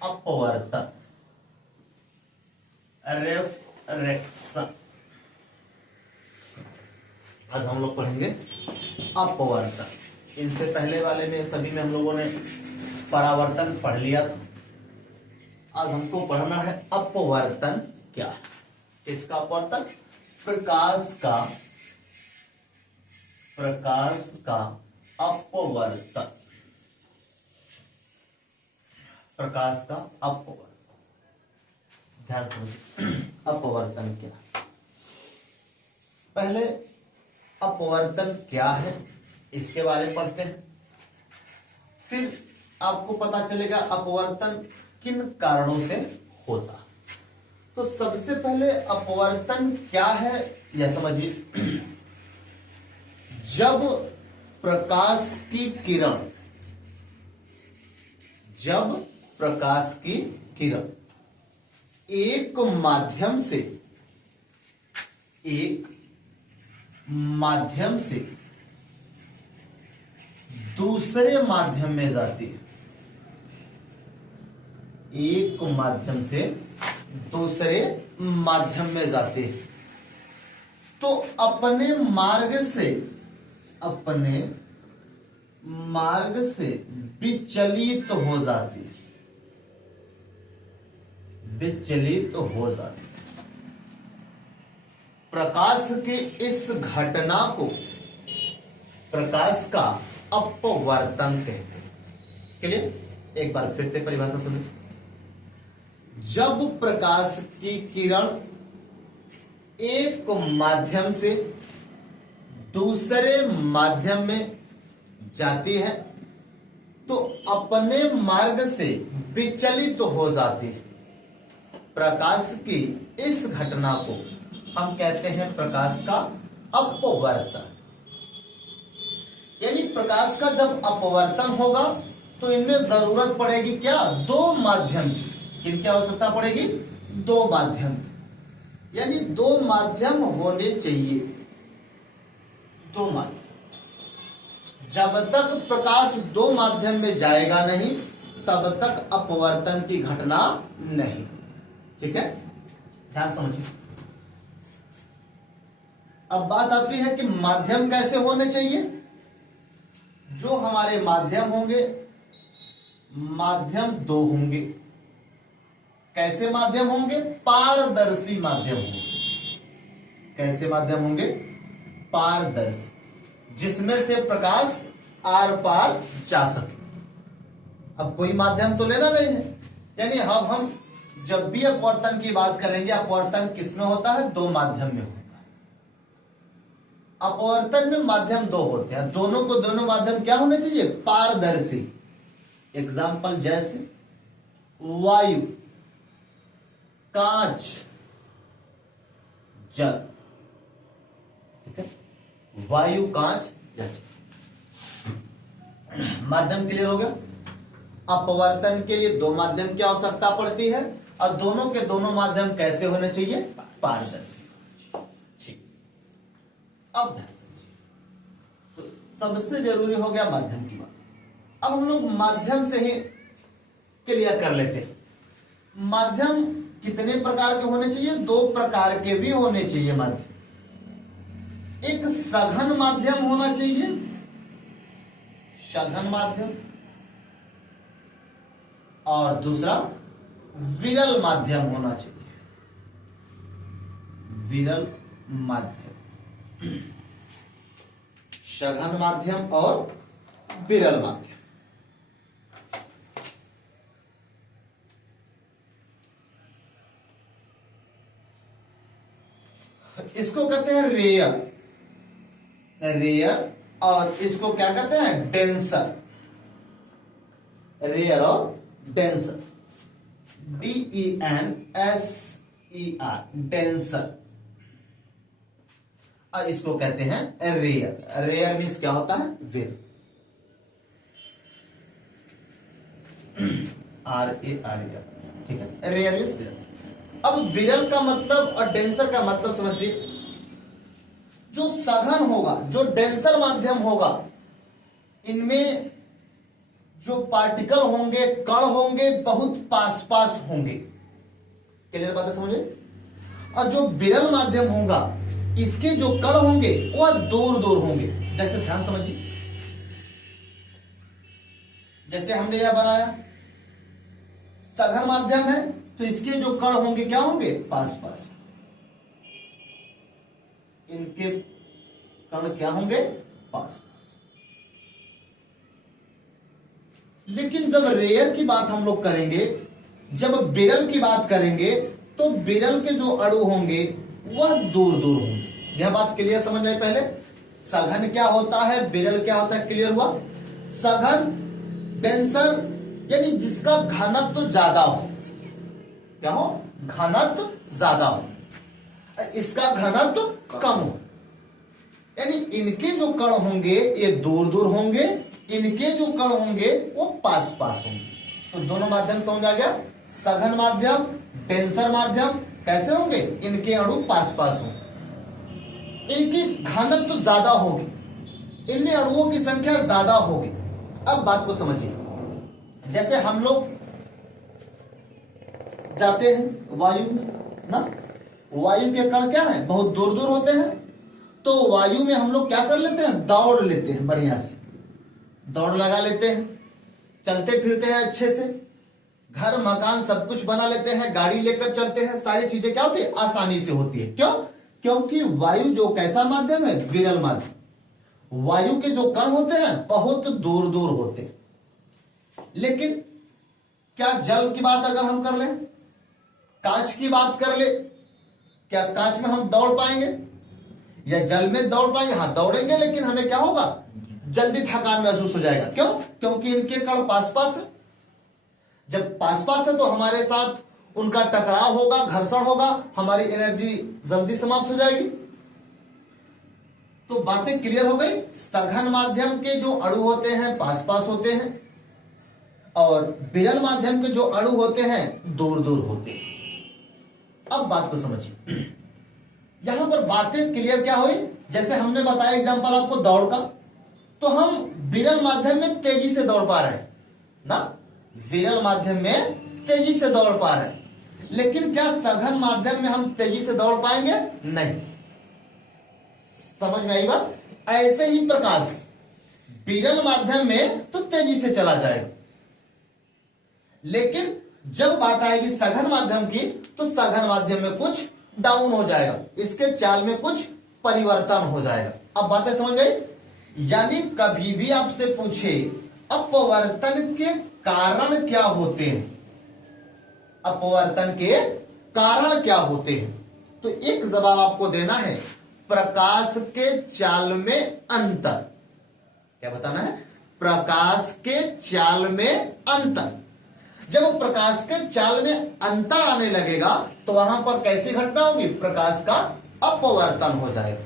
अपवर्तन, रेफ्रेक्शन। आज हम लोग पढ़ेंगे अपवर्तन। इनसे पहले वाले में सभी में हम लोगों ने परावर्तन पढ़ लिया था। आज हमको पढ़ना है अपवर्तन क्या है। इसका अपवर्तन प्रकाश का अपवर्तन, प्रकाश का अपवर्तन। ध्यान समझिए अपवर्तन क्या है। पहले अपवर्तन क्या है इसके बारे में पढ़ते हैं, फिर आपको पता चलेगा अपवर्तन किन कारणों से होता है। तो सबसे पहले अपवर्तन क्या है यह समझिए। जब प्रकाश की किरण एक माध्यम से दूसरे माध्यम में जाती है, एक माध्यम से दूसरे माध्यम में जाती है, तो अपने मार्ग से विचलित हो जाती है, प्रकाश के इस घटना को प्रकाश का अपवर्तन कहते हैं। क्लियर? एक बार फिर से परिभाषा सुनिए। जब प्रकाश की किरण एक माध्यम से दूसरे माध्यम में जाती है तो अपने मार्ग से विचलित हो जाती है। प्रकाश की इस घटना को हम कहते हैं प्रकाश का अपवर्तन। यानी प्रकाश का जब अपवर्तन होगा तो इनमें जरूरत पड़ेगी क्या? दो माध्यम की। किनकी आवश्यकता पड़ेगी? दो माध्यम की। यानी दो माध्यम होने चाहिए, दो माध्यम। जब तक प्रकाश दो माध्यम में जाएगा नहीं तब तक अपवर्तन की घटना नहीं। ठीक है, ध्यान समझिए। अब बात आती है कि माध्यम कैसे होने चाहिए। जो हमारे माध्यम होंगे, माध्यम दो होंगे। कैसे माध्यम होंगे? पारदर्शी माध्यम होंगे। कैसे माध्यम होंगे? पारदर्शी, जिसमें से प्रकाश आर पार जा सके। अब कोई माध्यम तो लेना नहीं है। यानी अब हम जब भी अपवर्तन की बात करेंगे, अपवर्तन किसमें होता है? दो माध्यम में होता है। अपवर्तन में माध्यम दो होते हैं, दोनों को दोनों माध्यम क्या होने चाहिए? पारदर्शी। एग्जाम्पल जैसे वायु, कांच, जल। ठीक है, वायु, कांच, जल। माध्यम क्लियर हो गया। अपवर्तन के लिए दो माध्यम की आवश्यकता पड़ती है और दोनों के दोनों माध्यम कैसे होने चाहिए? पारदर्शी। ठीक, अब ध्यान समझिए। तो सबसे जरूरी हो गया माध्यम की बात। अब हम लोग माध्यम से ही क्लियर कर लेते हैं। माध्यम कितने प्रकार के होने चाहिए? दो प्रकार के भी होने चाहिए माध्यम। एक सघन माध्यम होना चाहिए, सघन माध्यम, और दूसरा विरल माध्यम होना चाहिए, विरल माध्यम। सघन माध्यम और विरल माध्यम। इसको कहते हैं रेयर, और इसको क्या कहते हैं? डेंसर। रेयर और डेंसर, DENSER, डेंसर। और इसको कहते हैं रेयर। रेयर मीन्स क्या होता है? विरल। RARER। ठीक है, रेयर मीन्स विरल। अब विरल का मतलब और डेंसर का मतलब समझिए। जो सघन होगा, जो डेंसर माध्यम होगा, इनमें जो पार्टिकल होंगे, कण होंगे, बहुत पास पास होंगे। क्लियर बात है, समझे? और जो विरल माध्यम होगा, इसके जो कण होंगे वह दूर दूर होंगे। जैसे ध्यान समझिए, जैसे हमने यह बनाया सघन माध्यम है, तो इसके जो कण होंगे क्या होंगे? पास पास। इनके कण क्या होंगे? पास पास। लेकिन जब रेयर की बात हम लोग करेंगे, जब विरल की बात करेंगे, तो विरल के जो अणु होंगे वह दूर दूर होंगे। यह बात क्लियर समझ आई? पहले सघन क्या होता है, विरल क्या होता है, क्लियर हुआ? सघन डेंसर यानी जिसका घनत्व तो ज्यादा हो। क्या हो? घनत्व ज्यादा हो। इसका घनत्व कम हो, यानी इनके जो कण होंगे ये दूर दूर होंगे, इनके जो कण होंगे वो पास पास होंगे। तो दोनों माध्यम समझ आ गया? सघन माध्यम, डेंसर माध्यम कैसे होंगे? इनके अणु पास पास होंगे, इनकी घनत्व तो ज्यादा होगी, इनमें अणुओं की संख्या ज्यादा होगी। अब बात को समझिए, जैसे हम लोग जाते हैं वायु में ना, वायु के कण क्या है? बहुत दूर दूर होते हैं। तो वायु में हम लोग क्या कर लेते हैं? दौड़ लेते हैं, बढ़िया से दौड़ लगा लेते हैं, चलते फिरते हैं अच्छे से, घर मकान सब कुछ बना लेते हैं, गाड़ी लेकर चलते हैं, सारी चीजें क्या होती है? आसानी से होती है। क्यों? क्योंकि वायु जो कैसा माध्यम है? विरल माध्यम। वायु के जो कण होते हैं बहुत दूर दूर होते हैं। लेकिन क्या जल की बात अगर हम कर लें, कांच की बात कर ले, क्या कांच में हम दौड़ पाएंगे या जल में दौड़ पाएंगे? हाँ दौड़ेंगे, लेकिन हमें क्या होगा? जल्दी थकान महसूस हो जाएगा। क्यों? क्योंकि इनके कण पास पास है। जब पास पास है तो हमारे साथ उनका टकराव होगा, घर्षण होगा, हमारी एनर्जी जल्दी समाप्त हो जाएगी। तो बातें क्लियर हो गई? सघन माध्यम के जो अणु होते हैं पास पास होते हैं, और विरल माध्यम के जो अणु होते हैं दूर दूर होते हैं। अब बात को समझिए, यहां पर बातें क्लियर क्या हुई? जैसे हमने बताया एग्जांपल आपको दौड़ का, तो हम विरल माध्यम में तेजी से दौड़ पा रहे हैं ना, विरल माध्यम में तेजी से दौड़ पा रहे हैं। लेकिन क्या सघन माध्यम में हम तेजी से दौड़ पाएंगे? नहीं। समझ में आई बात? ऐसे ही प्रकाश विरल माध्यम में तो तेजी से चला जाएगा, लेकिन जब बात आएगी सघन माध्यम की, तो सघन माध्यम में कुछ डाउन हो जाएगा, इसके चाल में कुछ परिवर्तन हो जाएगा। अब बातें समझ गई? यानी कभी भी आपसे पूछे अपवर्तन के कारण क्या होते हैं, अपवर्तन के कारण क्या होते हैं, तो एक जवाब आपको देना है, प्रकाश के चाल में अंतर। क्या बताना है? प्रकाश के चाल में अंतर। जब प्रकाश के चाल में अंतर आने लगेगा तो वहां पर कैसी घटना होगी? प्रकाश का अपवर्तन हो जाएगा।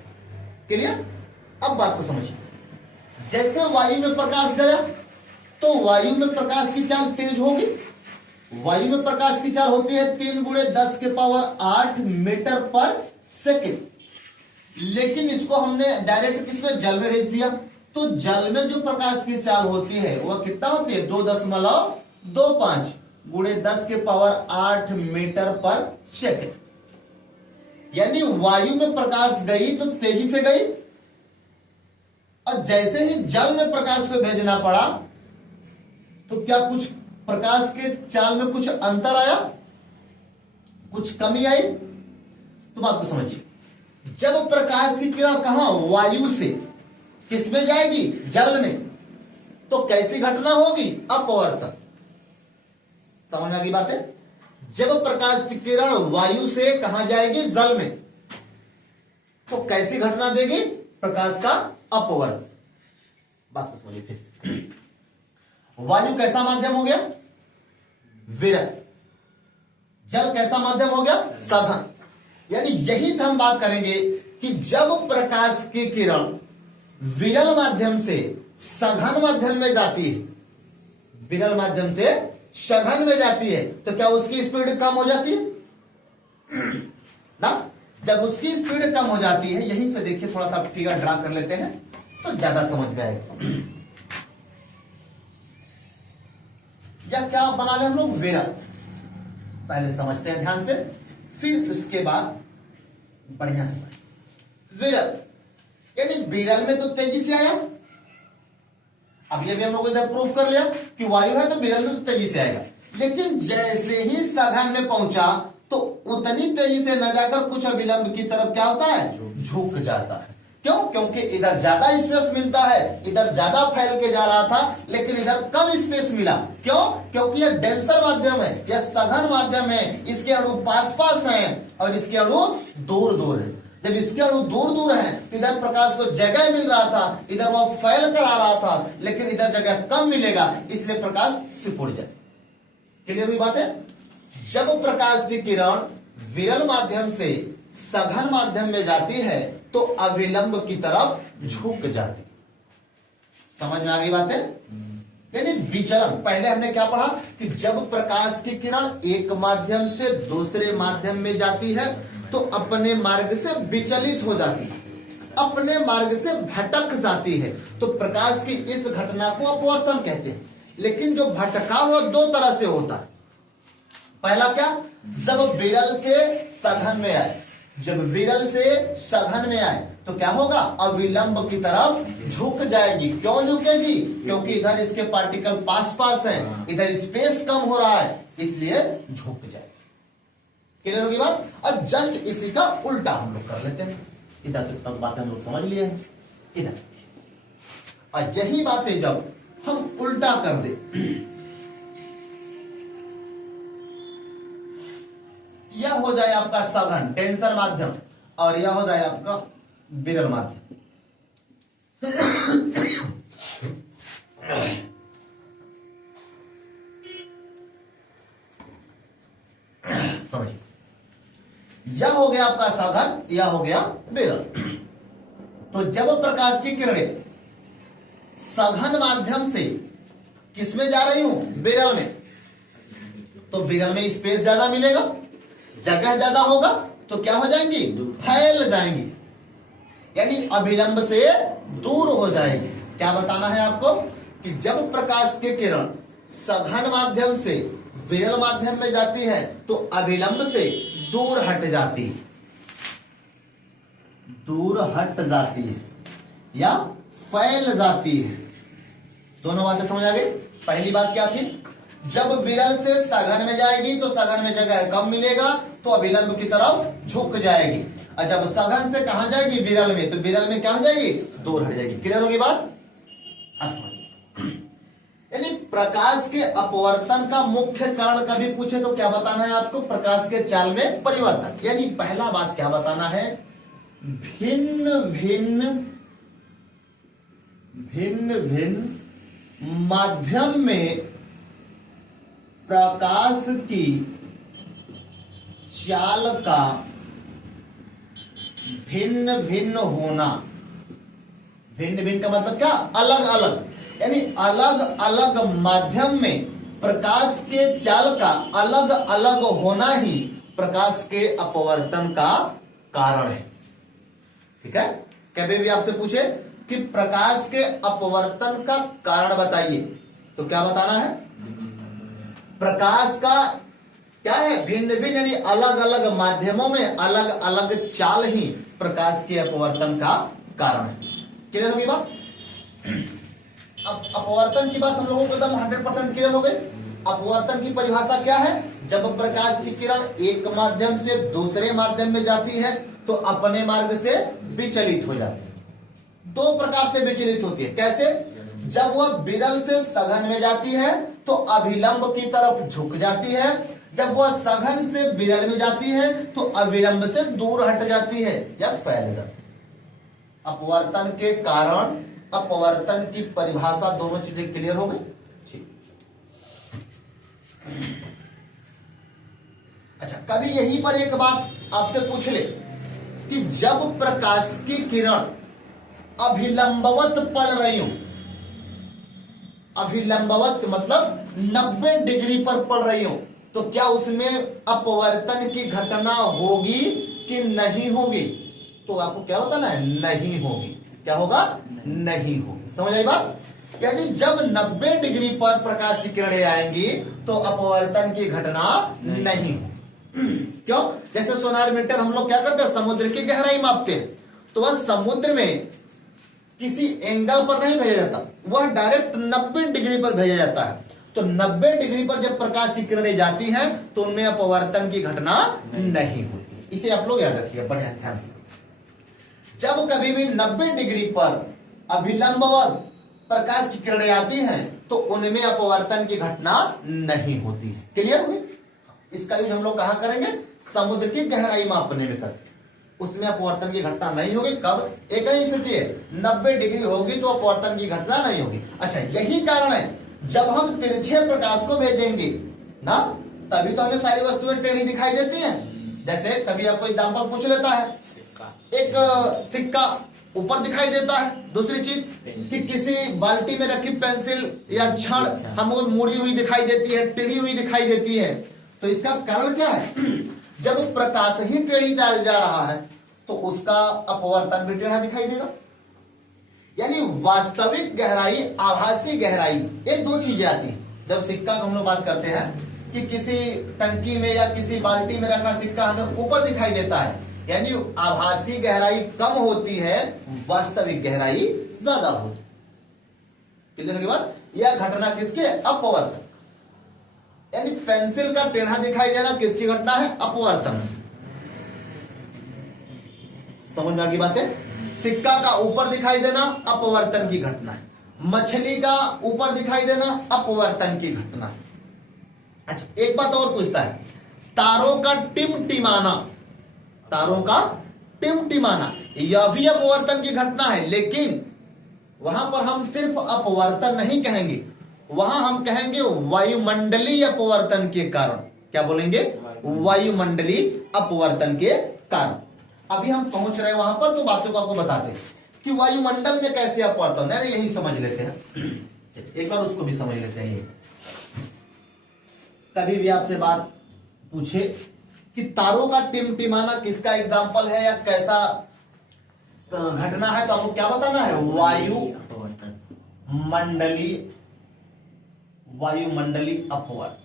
क्लियर? अब बात को समझिए, जैसे वायु में प्रकाश गया तो वायु में प्रकाश की चाल तेज होगी। वायु में प्रकाश की चाल होती है 3 × 10⁸ मीटर पर सेकेंड, लेकिन इसको हमने डायरेक्ट किसमें? जल में भेज दिया। तो जल में जो प्रकाश की चाल होती है वह कितना होती है? 2.25 × 10⁸ मीटर पर सेकेंड। यानी वायु में प्रकाश गई तो तेजी से गई, और जैसे ही जल में प्रकाश को भेजना पड़ा तो क्या कुछ प्रकाश के चाल में कुछ अंतर आया, कुछ कमी आई? तो बात को समझिए, जब प्रकाश की किरण कहां? वायु से किसमें जाएगी? जल में। तो कैसी घटना होगी? अपवर्तन। समझ आ गई बात है? जब प्रकाश की किरण वायु से कहां जाएगी? जल में, तो कैसी घटना देगी? प्रकाश का अपवर्तन। बात को समझिए फिर से, वायु कैसा माध्यम हो गया? विरल। जल कैसा माध्यम हो गया? सघन। यानी यही से हम बात करेंगे कि जब प्रकाश की किरण विरल माध्यम से सघन माध्यम में जाती है, विरल माध्यम से सघन में जाती है, तो क्या उसकी स्पीड कम हो जाती है ना? जब उसकी स्पीड कम हो जाती है, यहीं से देखिए थोड़ा सा फिगर ड्रा कर लेते हैं तो ज्यादा समझ में आएगा। या क्या बना ले हम लोग, विरल। पहले समझते हैं ध्यान से, फिर उसके बाद बढ़िया से पढ़ें। विरल यानी विरल में तो तेजी से आया, अब ये भी हम लोग इधर प्रूफ कर लिया कि वायु है तो विरल में तो तेजी से आएगा, लेकिन जैसे ही सघन में पहुंचा तो उतनी तेजी से न जाकर कुछ विलंब की तरफ क्या होता है, झुक जाता है। क्यों? क्योंकि इधर ज्यादा स्पेस मिलता है, इधर ज्यादा फैल के जा रहा था, लेकिन इधर कम स्पेस मिला। क्यों? क्योंकि यह डेंसर माध्यम है, यह सघन माध्यम है, इसके अणु पास पास हैं और इसके अणु दूर दूर है। जब इसके अणु दूर दूर हैं तो इधर प्रकाश को जगह मिल रहा था, इधर वह फैल कर आ रहा था, लेकिन इधर जगह कम मिलेगा, इसलिए प्रकाश सिकुड़ जाए। क्लियर हुई बात है? जब प्रकाश की किरण विरल माध्यम से सघन माध्यम में जाती है तो अविलंब की तरफ झुक जाती। समझ में आ गई बात है? यानी विचलन, पहले हमने क्या पढ़ा कि जब प्रकाश की किरण एक माध्यम से दूसरे माध्यम में जाती है तो अपने मार्ग से विचलित हो जाती है, अपने मार्ग से भटक जाती है, तो प्रकाश की इस घटना को अपवर्तन कहते हैं। लेकिन जो भटकाव वो दो तरह से होता है। पहला क्या? जब विरल से सघन में आए, जब विरल से सघन में आए तो क्या होगा, अविलंब की तरफ झुक जाएगी। क्यों झुकेगी? क्योंकि इधर इसके पार्टिकल पास पास हैं, इधर स्पेस कम हो रहा है, इसलिए झुक जाएगी। क्लियर होगी बात? अब जस्ट इसी का उल्टा हम लोग कर लेते हैं। इधर तक बात हम लोग समझ लिए हैं, इधर और यही बातें जब हम उल्टा कर दे, यह हो जाए आपका सघन टेंसर माध्यम और यह हो जाए आपका विरल माध्यम। समझिए, यह हो गया आपका सघन, यह हो गया विरल। तो जब प्रकाश की किरणें सघन माध्यम से किसमें जा रही हूं, विरल में, तो विरल में स्पेस ज्यादा मिलेगा, जगह ज्यादा होगा, तो क्या हो जाएंगी, फैल जाएंगी, यानी अविलंब से दूर हो जाएगी। क्या बताना है आपको कि जब प्रकाश की किरण सघन माध्यम से विरल माध्यम में जाती है तो अविलंब से दूर हट जाती है, दूर हट जाती है या फैल जाती है। दोनों बातें समझ आ गई? पहली बात क्या थी, जब विरल से सघन में जाएगी तो सघन में जगह कम मिलेगा तो अविलंब की तरफ झुक जाएगी, और जब सघन से कहां जाएगी, विरल में, तो विरल में क्या हो जाएगी, दूर हट जाएगी। क्लियर होगी बात? अब समझिए, यानी प्रकाश के अपवर्तन का मुख्य कारण कभी पूछे तो क्या बताना है आपको, प्रकाश के चाल में परिवर्तन। यानी पहला बात क्या बताना है, भिन्न भिन्न माध्यम में प्रकाश की चाल का भिन्न भिन्न होना। भिन्न भिन्न का मतलब क्या, अलग अलग, यानी अलग अलग माध्यम में प्रकाश के चाल का अलग अलग होना ही प्रकाश के अपवर्तन का कारण है। ठीक है? कभी भी आपसे पूछे कि प्रकाश के अपवर्तन का कारण बताइए, तो क्या बताना है, प्रकाश का क्या है, भिन्न भिन्न, यानी अलग अलग माध्यमों में अलग अलग चाल ही प्रकाश के अपवर्तन का कारण है। क्लियर होगी बात? अब अपवर्तन की बात हम लोगों को एकदम 100% क्लियर हो गई। अपवर्तन की परिभाषा क्या है, जब प्रकाश की किरण एक माध्यम से दूसरे माध्यम में जाती है तो अपने मार्ग से विचलित हो जाती है। दो प्रकार से विचलित होती है। कैसे? जब वह विरल से सघन में जाती है तो अभिलंब की तरफ झुक जाती है, जब वह सघन से विरल में जाती है तो अविलंब से दूर हट जाती है या फैल जाती है। अपवर्तन के कारण, अपवर्तन की परिभाषा, दोनों चीजें क्लियर हो गई। ठीक। अच्छा, कभी यहीं पर एक बात आपसे पूछ ले कि जब प्रकाश की किरण अभिलंबवत पड़ रही हूं, अभिलंबवत मतलब 90 डिग्री पर पड़ रही हूं, तो क्या उसमें अपवर्तन की घटना होगी कि नहीं होगी? तो आपको क्या बताना है, नहीं होगी। क्या होगा, नहीं होगी। समझ आई बात? यानी जब 90 डिग्री पर प्रकाश की किरणें आएंगी तो अपवर्तन की घटना नहीं हो। क्यों? जैसे सोनार मीटर हम लोग क्या करते हैं, समुद्र की गहराई मापते हैं, तो वह समुद्र में किसी एंगल पर नहीं भेजा जाता, वह डायरेक्ट 90 डिग्री पर भेजा जाता है। तो 90 डिग्री पर जब प्रकाश की किरणें जाती हैं तो उनमें अपवर्तन की घटना नहीं होती है। इसे आप लोग याद रखिए बड़े ध्यान से। जब कभी भी 90 डिग्री पर अभिलंबवत प्रकाश की किरणें आती हैं तो उनमें अपवर्तन की घटना नहीं होती है। क्लियर हुई? इसका यूज हम लोग कहां करेंगे, समुद्र की गहराई मापने में करते हैं, उसमें अपवर्तन की घटना नहीं होगी। कब? एक ही स्थिति है, 90 डिग्री होगी तो अपवर्तन की घटना नहीं होगी। अच्छा, यही कारण है जब हम तिरछे प्रकाश को भेजेंगे ना, तभी तो हमें सारी वस्तुएं टेढ़ी दिखाई देती हैं। जैसे कभी आपको एग्जाम्पल पूछ लेता है, एक सिक्का ऊपर दिखाई देता है, दूसरी चीज कि किसी बाल्टी में रखी पेंसिल या छड़ हमको मुड़ी हुई दिखाई देती है, टेढ़ी हुई दिखाई देती है। तो इसका कारण क्या है? जब प्रकाश ही टेढ़ी जा रहा है तो उसका अपवर्तन भी टेढ़ा दिखाई देगा। यानी वास्तविक गहराई, आभासी गहराई, ये दो चीजें आती हैं। जब सिक्का को हम लोग बात करते हैं कि किसी टंकी में या किसी बाल्टी में रखा सिक्का हमें ऊपर दिखाई देता है, यानी आभासी गहराई कम होती है, वास्तविक गहराई ज्यादा होती है। क्लियर की बात? यह घटना किसके? अपवर्तन। यानी पेंसिल का टेढ़ा दिखाई देना किसकी घटना है? अपवर्तन। समझ में आ गई बातें? सिक्का का ऊपर दिखाई देना अपवर्तन की घटना है, मछली का ऊपर दिखाई देना अपवर्तन की घटना है। अच्छा, एक बात और पूछता है, तारों का टिमटिमाना, तारों का टिमटिमाना यह भी अपवर्तन की घटना है, लेकिन वहां पर हम सिर्फ अपवर्तन नहीं कहेंगे, वहां हम कहेंगे वायुमंडलीय अपवर्तन के कारण। क्या बोलेंगे? वायुमंडलीय अपवर्तन के कारण। अभी हम पहुंच रहे हैं वहां पर, तो बातों को आपको बताते हैं कि वायुमंडल में कैसे अपवर्तन है, यही समझ लेते हैं। एक बार उसको भी समझ लेते हैं। कभी भी आपसे बात पूछे कि तारों का टिमटिमाना किसका एग्जाम्पल है या कैसा घटना है, तो आपको क्या बताना है? वायुमंडलीय अपवर्तन।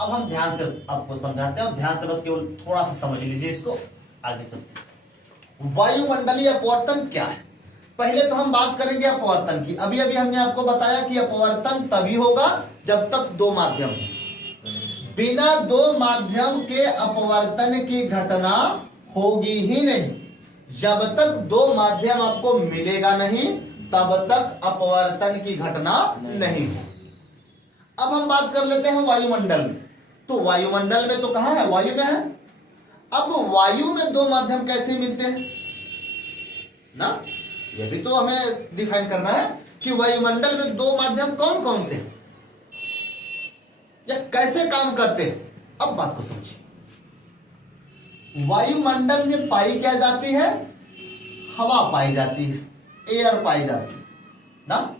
अब हम ध्यान से आपको समझाते हैं, और ध्यान से बस केवल थोड़ा सा समझ लीजिए इसको, आगे चलते हैं। वायुमंडलीय अपवर्तन क्या है? पहले तो हम बात करेंगे अपवर्तन की। अभी अभी हमने आपको बताया कि अपवर्तन तभी होगा जब तक दो माध्यम हो। बिना दो माध्यम के अपवर्तन की घटना होगी ही नहीं। जब तक दो माध्यम आपको मिलेगा नहीं, तब तक अपवर्तन की घटना नहीं हो। अब हम बात कर लेते हैं वायुमंडल में। तो वायुमंडल में तो कहां है? वायु में है। अब वायु में दो माध्यम कैसे मिलते हैं ना, यह भी तो हमें डिफाइन करना है कि वायुमंडल में दो माध्यम कौन कौन से या कैसे काम करते हैं। अब बात को समझिए। वायुमंडल में पाई क्या जाती है? हवा पाई जाती है, एयर पाई जाती है ना।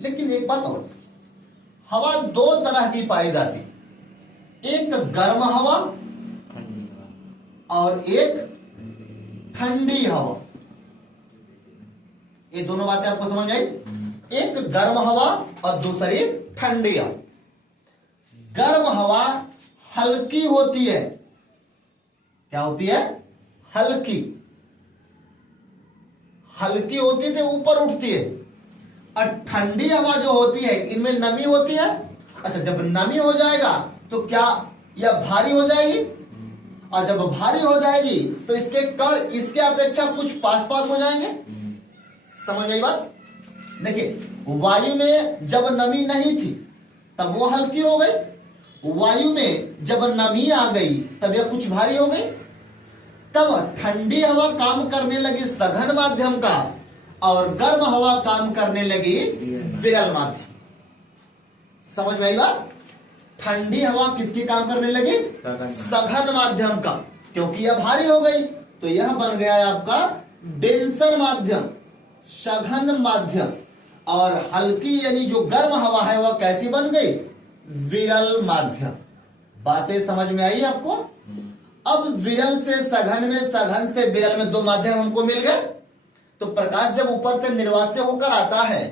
लेकिन एक बात और, हवा दो तरह की पाई जाती है, एक गर्म हवा और एक ठंडी हवा। ये दोनों बातें आपको समझ आई? एक गर्म हवा और दूसरी ठंडी हवा। गर्म हवा हल्की होती है। क्या होती है? हल्की। हल्की होती है, ऊपर उठती है। और ठंडी हवा जो होती है, इनमें नमी होती है। अच्छा, जब नमी हो जाएगा तो क्या यह भारी हो जाएगी, और जब भारी हो जाएगी तो इसके कण इसके अपेक्षा कुछ पास पास हो जाएंगे। समझ गई बात? देखिए, वायु में जब नमी नहीं थी तब वो हल्की हो गई, वायु में जब नमी आ गई तब यह कुछ भारी हो गई। तब ठंडी हवा काम करने लगी सघन माध्यम का, और गर्म हवा काम करने लगी विरल माध्यम। समझ में आई बात? ठंडी हवा किसकी काम करने लगी? सघन माध्यम का, क्योंकि यह भारी हो गई तो यह बन गया है आपका डेंसर माध्यम, सघन माध्यम। और हल्की यानी जो गर्म हवा है वह कैसी बन गई? विरल माध्यम। बातें समझ में आई आपको? अब विरल से सघन में, सघन से विरल में दो माध्यम हमको मिल गए। तो प्रकाश जब ऊपर से निर्वात से होकर आता है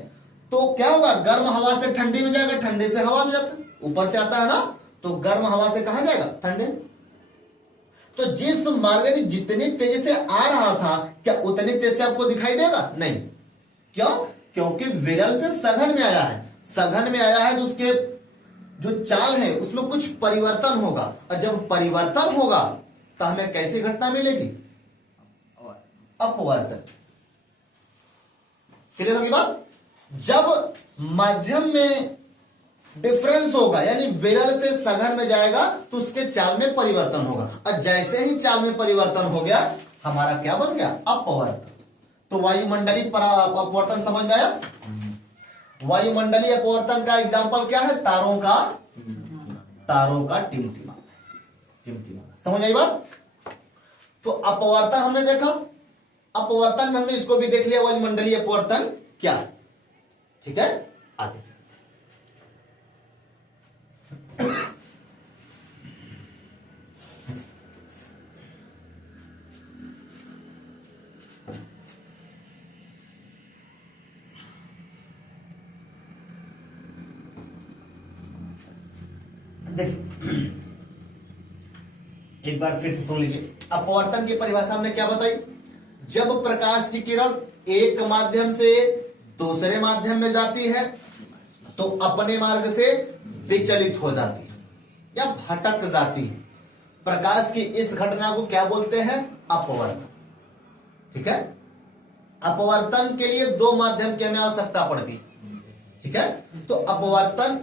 तो क्या होगा, गर्म हवा से ठंडी में जाएगा, ठंडे से हवा में जाता है, ऊपर से आता है ना, तो गर्म हवा से कहां जाएगा, ठंडे। तो जिस मार्ग में जितनी तेजी से आ रहा था, क्या उतनी तेज से आपको दिखाई देगा, नहीं। क्यों, क्योंकि विरल से सघन में आया है, सघन में आया है तो उसके जो चाल है उसमें कुछ परिवर्तन होगा, और जब परिवर्तन होगा तो हमें कैसी घटना मिलेगी, अपवर्तन। क्लियर होगी बात। जब माध्यम में डिफरेंस होगा, यानी विरल से सघन में जाएगा तो उसके चाल में परिवर्तन होगा, और जैसे ही चाल में परिवर्तन हो गया हमारा क्या बन गया, अपवर्तन। तो वायुमंडलीय अपवर्तन समझ में आया। वायुमंडलीय अपवर्तन का एग्जांपल क्या है, तारों का टिमटिमाना। समझ आई बात। तो अपवर्तन हमने देखा, अपवर्तन में हमने इसको भी देख लिया, वायुमंडलीय अपवर्तन क्या है। ठीक है, आगे से देखिए, एक बार फिर से सुन लीजिए। अपवर्तन की परिभाषा हमने क्या बताई, जब प्रकाश की किरण एक माध्यम से दूसरे माध्यम में जाती है तो अपने मार्ग से विचलित हो जाती है या भटक जाती है। प्रकाश की इस घटना को क्या बोलते हैं, अपवर्तन। ठीक है, अपवर्तन के लिए दो माध्यम की हमें आवश्यकता पड़ती है। ठीक है, तो अपवर्तन,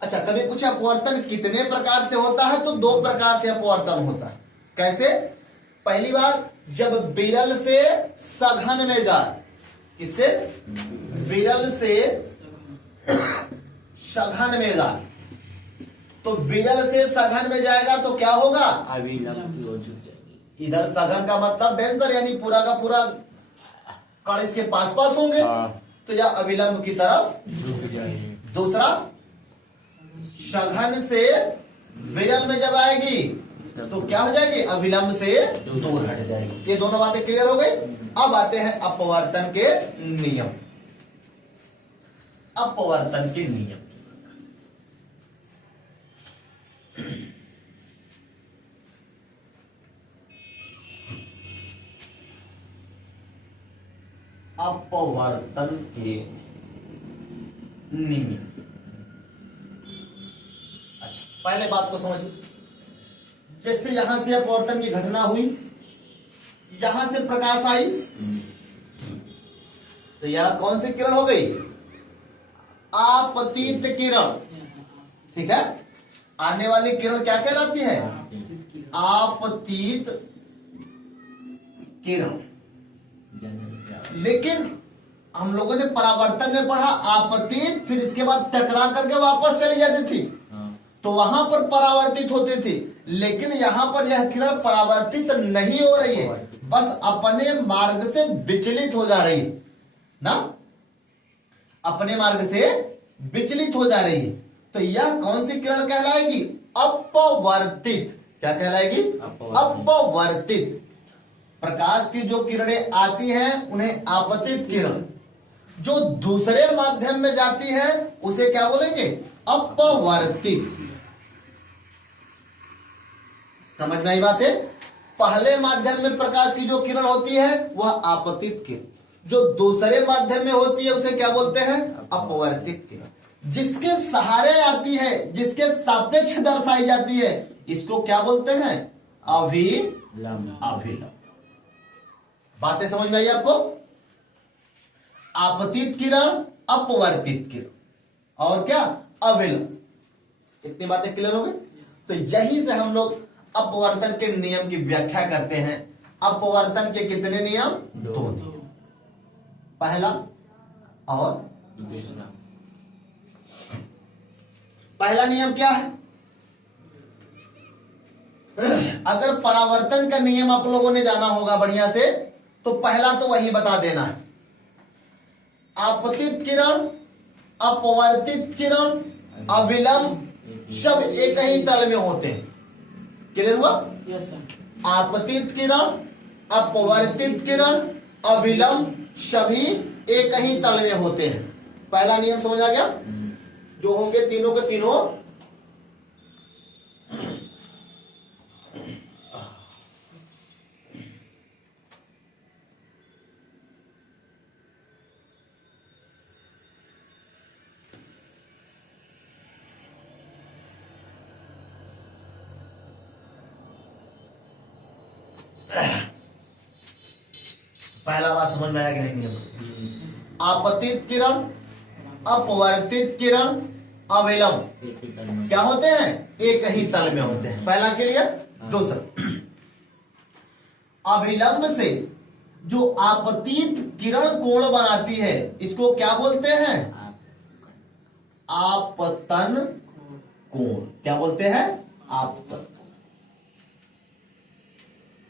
अच्छा कभी पूछे अपवर्तन कितने प्रकार से होता है, तो दो प्रकार से अपवर्तन होता है। कैसे, पहली बार जब विरल से सघन में जाए, किससे, विरल से सघन में जाए, तो विरल से सघन में जाएगा तो क्या होगा, इधर सघन का मतलब डेंसर, यानी पूरा का पूरा कण इसके पास पास होंगे, तो यह अविलंब की तरफ झुक जाएगी। दूसरा, सघन से विरल में जब आएगी तो क्या हो जाएगी, अविलंब से दूर हट जाएगी। ये दोनों बातें क्लियर हो गई। अब आते हैं अपवर्तन के नियम। अपवर्तन के नियम, अपवर्तन के नियम। अच्छा, पहले बात को समझिए। जैसे यहां से अपवर्तन की घटना हुई, यहां से प्रकाश आई, तो यह कौन सी किरण हो गई, आपतित किरण। ठीक है, आने वाली किरण क्या कहलाती है, आपतित किरण। लेकिन हम लोगों ने परावर्तन में पढ़ा आपतित, फिर इसके बाद टकरा करके वापस चली जाती थी, तो वहां पर परावर्तित होती थी। लेकिन यहां पर यह किरण परावर्तित नहीं हो रही है, बस अपने मार्ग से विचलित हो जा रही है ना, अपने मार्ग से विचलित हो जा रही है। तो यह कौन सी किरण कहलाएगी, अपवर्तित। क्या कहलाएगी, अपवर्तित। प्रकाश की जो किरणें आती हैं उन्हें आपतित किरण, जो दूसरे माध्यम में जाती है उसे क्या बोलेंगे, अपवर्तित। समझ में आई बात है। पहले माध्यम में प्रकाश की जो किरण होती है वह आपतित किरण, जो दूसरे माध्यम में होती है उसे क्या बोलते हैं, अपवर्तित किरण। जिसके सहारे आती है, जिसके सापेक्ष दर्शाई जाती है, इसको क्या बोलते हैं, अभिलंब। बातें समझ में आई आपको। आपतित किरण, अपवर्तित किरण और क्या, अविलंब। इतनी बातें क्लियर हो गई। तो यही से हम लोग अपवर्तन के नियम की व्याख्या करते हैं। अपवर्तन के कितने नियम, दो नियम, पहला और दूसरा। पहला नियम क्या है, अगर परावर्तन का नियम आप लोगों ने जाना होगा बढ़िया से, तो पहला तो वही बता देना है, आपतित किरण, अपवर्तित किरण, अविलंब सब एक ही तल में होते हैं। क्लियर हुआ। Yes sir. आपतित किरण, अपवर्तित किरण, अविलंब सभी एक ही तल में होते हैं। पहला नियम समझ आ गया, जो होंगे तीनों के तीनों पहला बात समझ में आया कि नहीं नियम? आपतित किरण, अपवर्तित किरण, अविलंब क्या होते हैं? एक ही तल में होते हैं। पहला क्लियर। दूसरा, अविलंब से जो आपतित किरण कोण बनाती है इसको क्या बोलते हैं? आपतन कोण। क्या बोलते हैं? आपतन।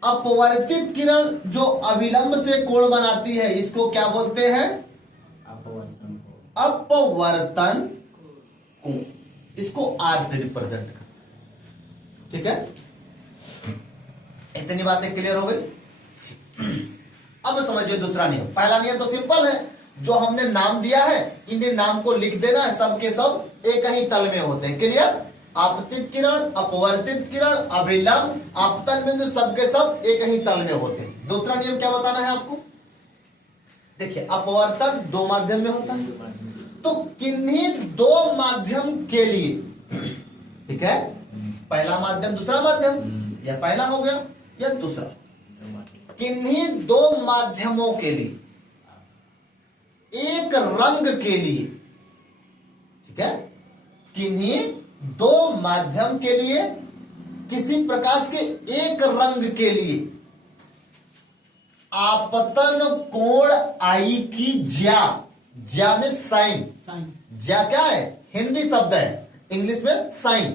अपवर्तित किरण जो अविलंब से कोण बनाती है इसको क्या बोलते हैं? अपवर्तन कोण। इसको आर से रिप्रेजेंट कर, ठीक है? इतनी बातें क्लियर हो गई। अब समझिए दूसरा नियम। पहला नियम तो सिंपल है, जो हमने नाम दिया है इन्हें नाम को लिख देना है, सबके सब एक ही तल में होते हैं। क्लियर? आपतित किरण, अपवर्तित किरण, अविलंब, आपतन बिंदु सबके सब एक ही तल में होते हैं। दूसरा नियम क्या बताना है आपको? देखिए, अपवर्तन दो माध्यम में होता है, तो किन्हीं दो माध्यम के लिए, ठीक है, पहला माध्यम दूसरा माध्यम, या पहला हो गया या दूसरा, किन्हीं दो माध्यमों के लिए एक रंग के लिए, ठीक है, किन्हीं दो माध्यम के लिए किसी प्रकाश के एक रंग के लिए आपतन कोण आई की ज्या में साइन, ज्या क्या है? हिंदी शब्द है, इंग्लिश में साइन,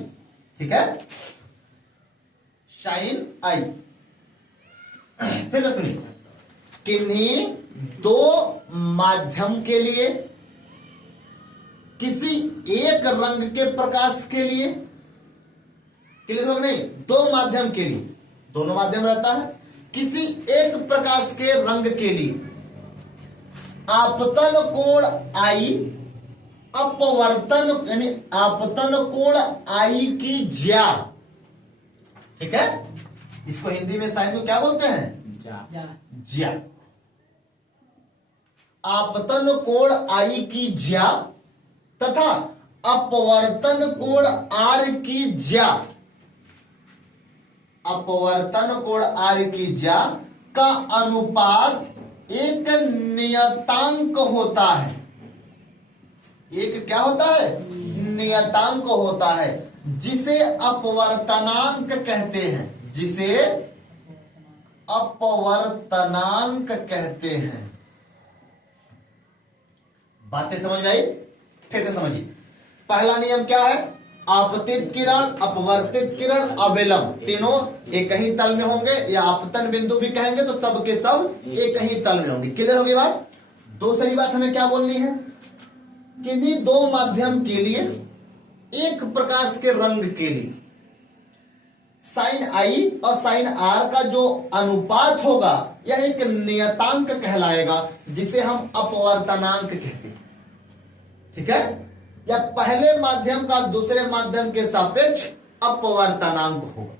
ठीक है, शाइन आई। फिर से सुनिए, किन्हीं दो माध्यम के लिए किसी एक रंग के प्रकाश के लिए, क्लियर हो नहीं? दो माध्यम के लिए, दोनों माध्यम रहता है, किसी एक प्रकाश के रंग के लिए आपतन कोण आई, अपवर्तन यानी आपतन कोण आई की ज्या, ठीक है, इसको हिंदी में साइन को क्या बोलते हैं? ज्या। आपतन कोण आई की ज्या तथा अपवर्तन कोण आर की ज्या, अपवर्तन कोण आर की ज्या का अनुपात एक नियतांक होता है। एक क्या होता है? नियतांक होता है, जिसे अपवर्तनांक कहते हैं, जिसे अपवर्तनांक कहते हैं। बातें समझ में आई? फिर से समझिए। पहला नियम क्या है? आपतित किरण, अपवर्तित किरण, अविलंब तीनों एक ही तल में होंगे, या आपतन बिंदु भी कहेंगे तो सब के सब एक ही तल में होंगे। क्लियर होगी बात? दूसरी बात हमें क्या बोलनी है? किन्हीं दो माध्यम के लिए एक प्रकाश के रंग के लिए साइन आई और साइन आर का जो अनुपात होगा यह एक नियतांक कहलाएगा, जिसे हम अपवर्तनांक कहते हैं, ठीक है, या पहले माध्यम का दूसरे माध्यम के सापेक्ष अपवर्तनांक होगा।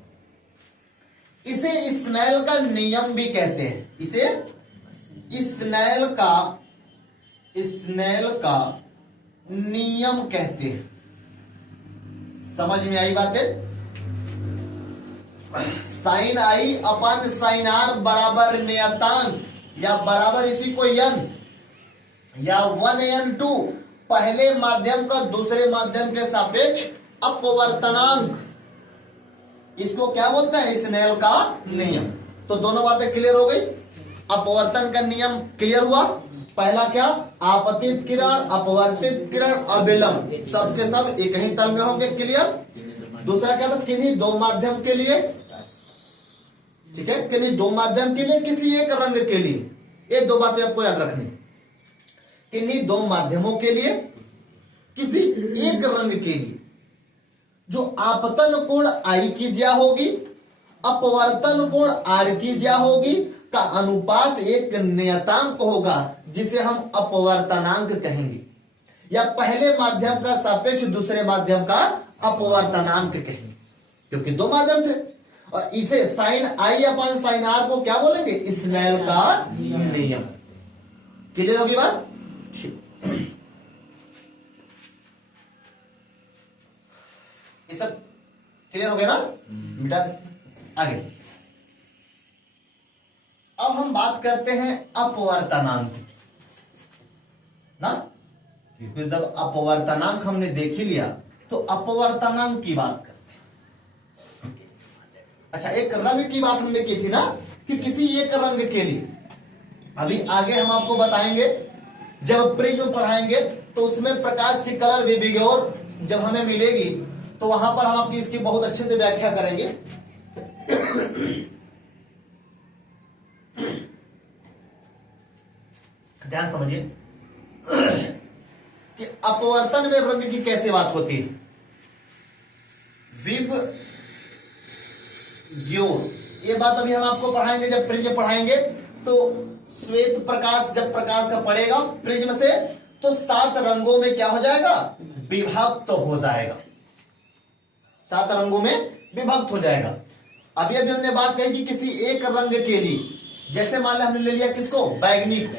इसे स्नेल का नियम भी कहते हैं, इसे स्नेल का नियम कहते हैं। समझ में आई बातें? Sign I upon sign are बराबर नियतांक, या बराबर इसी को n, या 1n2 पहले माध्यम का दूसरे माध्यम के सापेक्ष अपवर्तनांक, इसको क्या बोलते हैं? स्नेल का नियम। तो दोनों बातें क्लियर हो गई। अपवर्तन का नियम क्लियर हुआ। पहला क्या? आपतित किरण, अपवर्तित किरण, अविलंब सबके सब एक ही तल में होंगे। क्लियर? दूसरा क्या था? किन्हीं दो माध्यम के लिए, ठीक है, किन्हीं दो माध्यम के लिए किसी एक रंग के लिए, ये दो बातें आपको याद रखनी। किन्हीं दो माध्यमों के लिए किसी एक रंग के लिए जो आपतन कोण आई की ज्या होगी, अपवर्तन कोण आर की ज्या होगी, का अनुपात एक नियतांक होगा, जिसे हम अपवर्तनांक कहेंगे। या पहले माध्यम का सापेक्ष दूसरे माध्यम का अपवर्तनांक कहेंगे, क्योंकि दो माध्यम थे। और इसे sign I upon sign are को क्या बोलेंगे? स्नेल का नियम। क्लियर होगी बात? ये सब क्लियर हो गया ना? मिटा आगे। अब हम बात करते हैं अपवर्तनांक की ना, क्योंकि जब अपवर्तनांक हमने देख ही लिया तो अपवर्तनांक की बात करते हैं। अच्छा, एक रंग की बात हमने की थी ना, कि किसी एक रंग के लिए, अभी आगे हम आपको बताएंगे जब प्रिज्म पढ़ाएंगे तो उसमें प्रकाश की कलर विवियोर जब हमें मिलेगी तो वहां पर हम आपकी इसकी बहुत अच्छे से व्याख्या करेंगे। ध्यान समझिए कि अपवर्तन में रंग की कैसे बात होती है। विवियोर, ये बात अभी हम आपको पढ़ाएंगे जब प्रिज्म पढ़ाएंगे। तो श्वेत प्रकाश जब प्रकाश का पड़ेगा प्रिज्म से तो 7 रंगों में क्या हो जाएगा? विभक्त तो हो जाएगा, 7 रंगों में विभक्त हो जाएगा। अभी अभी हमने बात कही कि किसी एक रंग के लिए, जैसे मान लिया हमने ले लिया किसको? बैगनी को,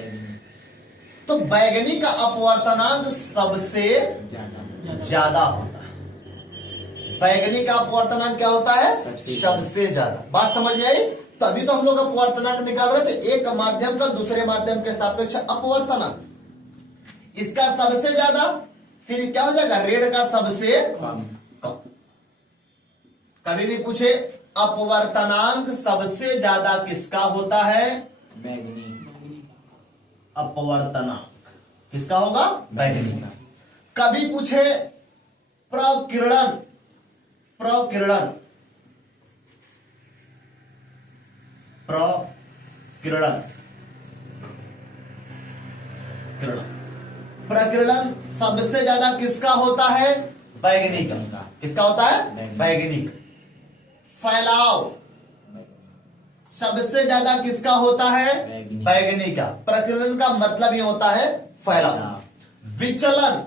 तो बैगनी का अपवर्तनांक सबसे ज्यादा होता है। बैगनी का अपवर्तनांक क्या होता है? सबसे ज्यादा। बात समझ में आई? तो अभी तो हम लोग अपवर्तनांक निकाल रहे थे, एक माध्यम का दूसरे माध्यम के सापेक्ष अपवर्तनांक, इसका सबसे ज्यादा, फिर क्या हो जाएगा? रेड का सबसे कम। कभी भी पूछे अपवर्तनांक सबसे ज्यादा किसका होता है? बैगनी। अपवर्तनांक किसका होगा? बैगनी का। कभी पूछे प्रकिरण, प्रकिरण, प्रकिरण, किरण, प्रकिरण सबसे ज्यादा किसका होता है? बैगनी का। किसका होता है? बैगनी का। फैलाव सबसे ज्यादा किसका होता है? बैगनी का। प्रकिरण का मतलब ये होता है फैलाव। विचलन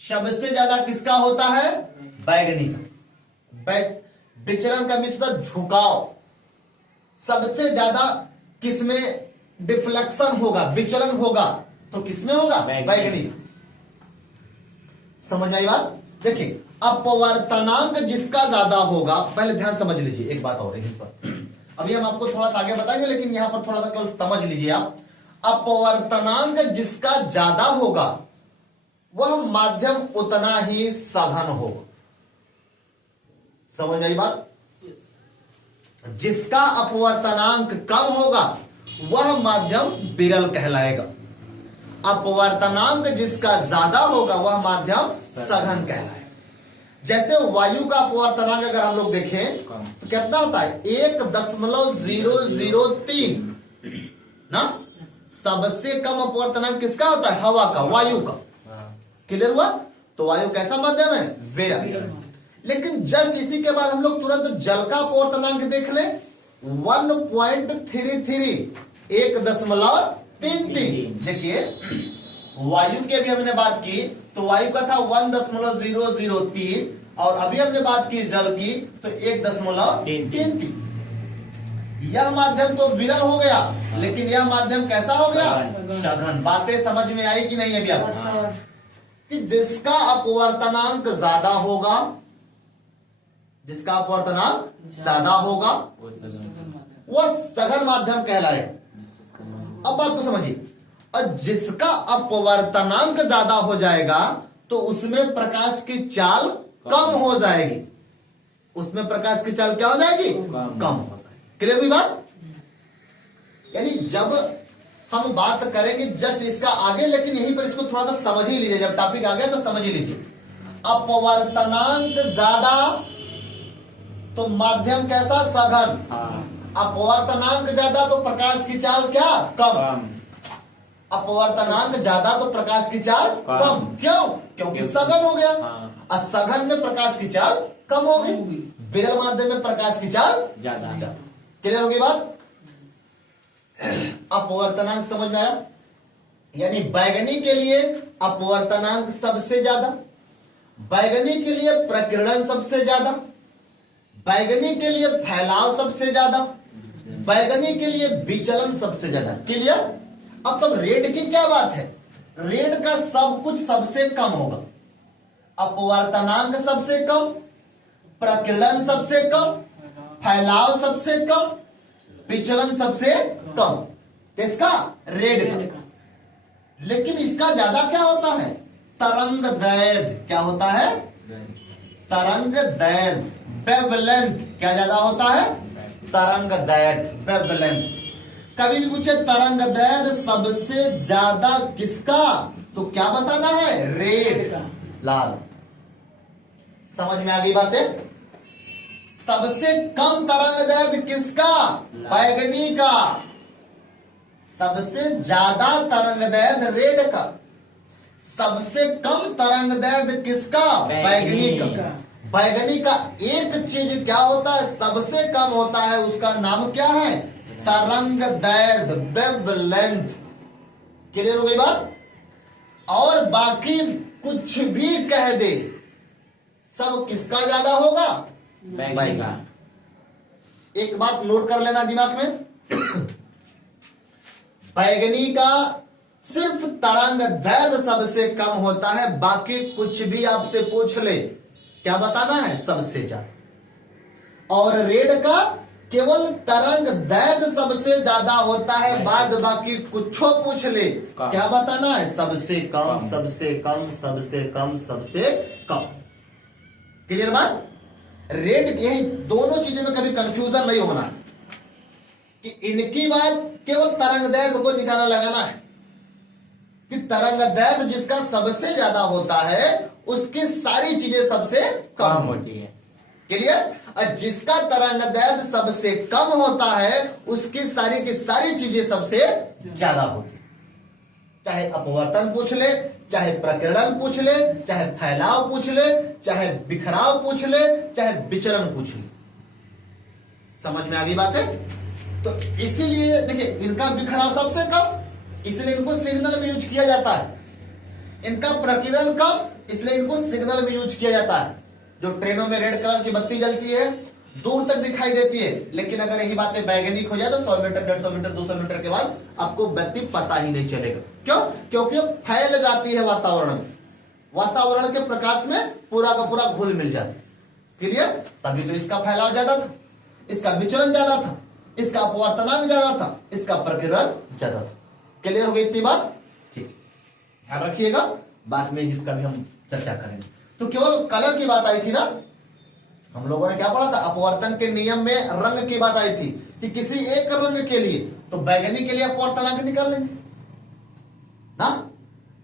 सबसे ज्यादा किसका होता है? बैगनी का। विचलन का मतलब झुकाव, सबसे ज्यादा किसमें डिफ्लेक्शन होगा, विचलन होगा, तो किसमें होगा? बैगनी का। समझ में आई बात? देखिए, अपवर्तनांक जिसका ज्यादा होगा, पहले ध्यान समझ लीजिए एक बात और है इस पर, अभी हम आपको थोड़ा सा आगे बताएंगे, लेकिन यहां पर थोड़ा सा केवल समझ लीजिए आप। अपवर्तनांक जिसका ज्यादा होगा वह माध्यम उतना ही सघन होगा। समझ में आई बात? जिसका अपवर्तनांक कम होगा वह माध्यम विरल कहलाएगा। अपवर्तनांक जिसका ज्यादा होगा वह माध्यम सघन कहलाएगा। जैसे वायु का अपवर्तनांक अगर हम लोग देखें तो कितना होता है? 1.003 ना। सबसे कम अपवर्तनांक किसका होता है? हवा का, वायु का। क्लियर हुआ? तो वायु कैसा माध्यम है? विरल। लेकिन जस्ट इसी के बाद हम लोग तुरंत जल का अपवर्तनांक देख ले, 1.33, 1.33। देखिए, वायु की अभी हमने बात की तो वायु का था 1.003 और अभी हमने बात की जल की तो 1.33। यह माध्यम तो विरल हो गया, लेकिन यह माध्यम कैसा हो गया? सघन। बातें समझ में आई कि नहीं? अभी आपको कि जिसका अपवर्तनांक ज्यादा होगा, जिसका अपवर्तनांक ज्यादा होगा वह सघन माध्यम कहलाएगा। अब बात को समझिए, और जिसका अपवर्तनांक ज्यादा हो जाएगा तो उसमें प्रकाश की चाल कम हो जाएगी। उसमें प्रकाश की चाल क्या हो जाएगी? कम हो जाएगी। क्लियर हुई बात? यानी जब हम बात करेंगे जस्ट इसका आगे, लेकिन यहीं पर इसको थोड़ा सा समझ ही लीजिए, जब टॉपिक आ गया तो समझ ही लीजिए। अपवर्तनांक ज्यादा तो माध्यम कैसा? सघन। अपवर्तनांक ज्यादा तो प्रकाश की चाल क्या? कम। अपवर्तनांक ज्यादा तो प्रकाश की चाल कम। क्यों? क्योंकि सघन हो गया। और सघन में प्रकाश की चाल कम हो गई, विरल माध्यम में प्रकाश की चाल ज्यादा। क्लियर होगी बात? अपवर्तनांक समझ में आया? यानी बैगनी के लिए अपवर्तनांक सबसे ज्यादा, बैगनी के लिए प्रकीर्णन सबसे ज्यादा, बैगनी के लिए फैलाव सबसे ज्यादा, बैगनी के लिए विचलन सबसे ज्यादा। क्लियर? अब तब रेड की क्या बात है? रेड का सब कुछ सबसे कम होगा, अपवर्तनांक सबसे कम, प्रकीर्णन सबसे कम, फैलाव सबसे कम, विचलन सबसे कम। किसका? रेड का। लेकिन इसका ज्यादा क्या होता है? तरंग दैर्घ्य। क्या होता है? तरंग दैर्घ्य, वेवलेंथ। क्या ज्यादा होता है? तरंग दैर्घ्य, वेवलेंथ। कभी भी पूछे तरंग दैर्घ्य सबसे ज्यादा किसका, तो क्या बताना है? रेड का, लाल। समझ में आ गई बातें? सबसे कम तरंग दैर्घ्य किसका? बैगनी का। सबसे ज्यादा तरंग दैर्घ्य रेड का। सबसे कम तरंग दैर्घ्य किसका? बैगनी का। बैगनी का एक चीज क्या होता है? सबसे कम होता है, उसका नाम क्या है? तरंग दैर्घ्य, वेवलेंथ। क्लियर हो गई बात? और बाकी कुछ भी कह दे, सब किसका ज्यादा होगा? बैगनी का। एक बात नोट कर लेना दिमाग में, बैगनी का सिर्फ तरंग दैर्घ्य सबसे कम होता है, बाकी कुछ भी आपसे पूछ ले क्या बताना है? सबसे ज्यादा। और रेड का केवल तरंग दैर्घ्य सबसे ज्यादा होता है, बाद बाकी कुछ पूछ ले क्या बताना है? सबसे कम, सबसे कम, सबसे कम, सबसे कम। क्लियर बात? रेड, यही दोनों चीजों में कभी कंफ्यूजन नहीं होना कि इनकी बात केवल तरंग दैर्घ्य को निशाना लगाना है कि तरंग दैर्घ्य जिसका सबसे ज्यादा होता है उसकी सारी चीजें सबसे कम होती है। क्लियर? और जिसका तरंग दैर्घ्य सबसे कम होता है उसकी सारी की सारी चीजें सबसे ज्यादा होती है। चाहे अपवर्तन पूछ ले, चाहे प्रकीर्णन पूछ ले, चाहे फैलाव पूछ ले, चाहे बिखराव पूछ ले, चाहे विचलन पूछ ले। समझ में आ गई बात है? तो इसीलिए देखिए, इनका बिखराव सबसे कम, इसलिए इनको सिग्नल में यूज किया जाता है। इनका प्रकीर्णन कम, इसलिए इनको सिग्नल में यूज किया जाता है। जो ट्रेनों में रेड कलर की बत्ती जलती है, दूर तक दिखाई देती है, लेकिन अगर यही बातें बैगनी हो जाए तो 100 मीटर, 150 मीटर, 200 मीटर के बाद आपको बत्ती पता ही नहीं चलेगा। क्यों? क्योंकि वो फैल जाती है वातावरण में, वातावरण के प्रकाश में पूरा का पूरा घुल मिल जाता है। क्लियर? तभी तो इसका फैलाव ज्यादा था, इसका विचलन ज्यादा था, इसका अपवर्तनांक ज्यादा था, इसका प्रकीर्णन ज्यादा था। क्लियर हो गई इतनी बात? ठीक, ध्यान रखिएगा, बाद में इसका भी हम चर्चा करेंगे। तो केवल कलर की बात आई थी ना, हम लोगों ने क्या पढ़ा था? अपवर्तन के नियम में रंग की बात आई थी कि किसी एक रंग के लिए तो बैगनी के लिए अपवर्तनांक निकाल लेंगे ना।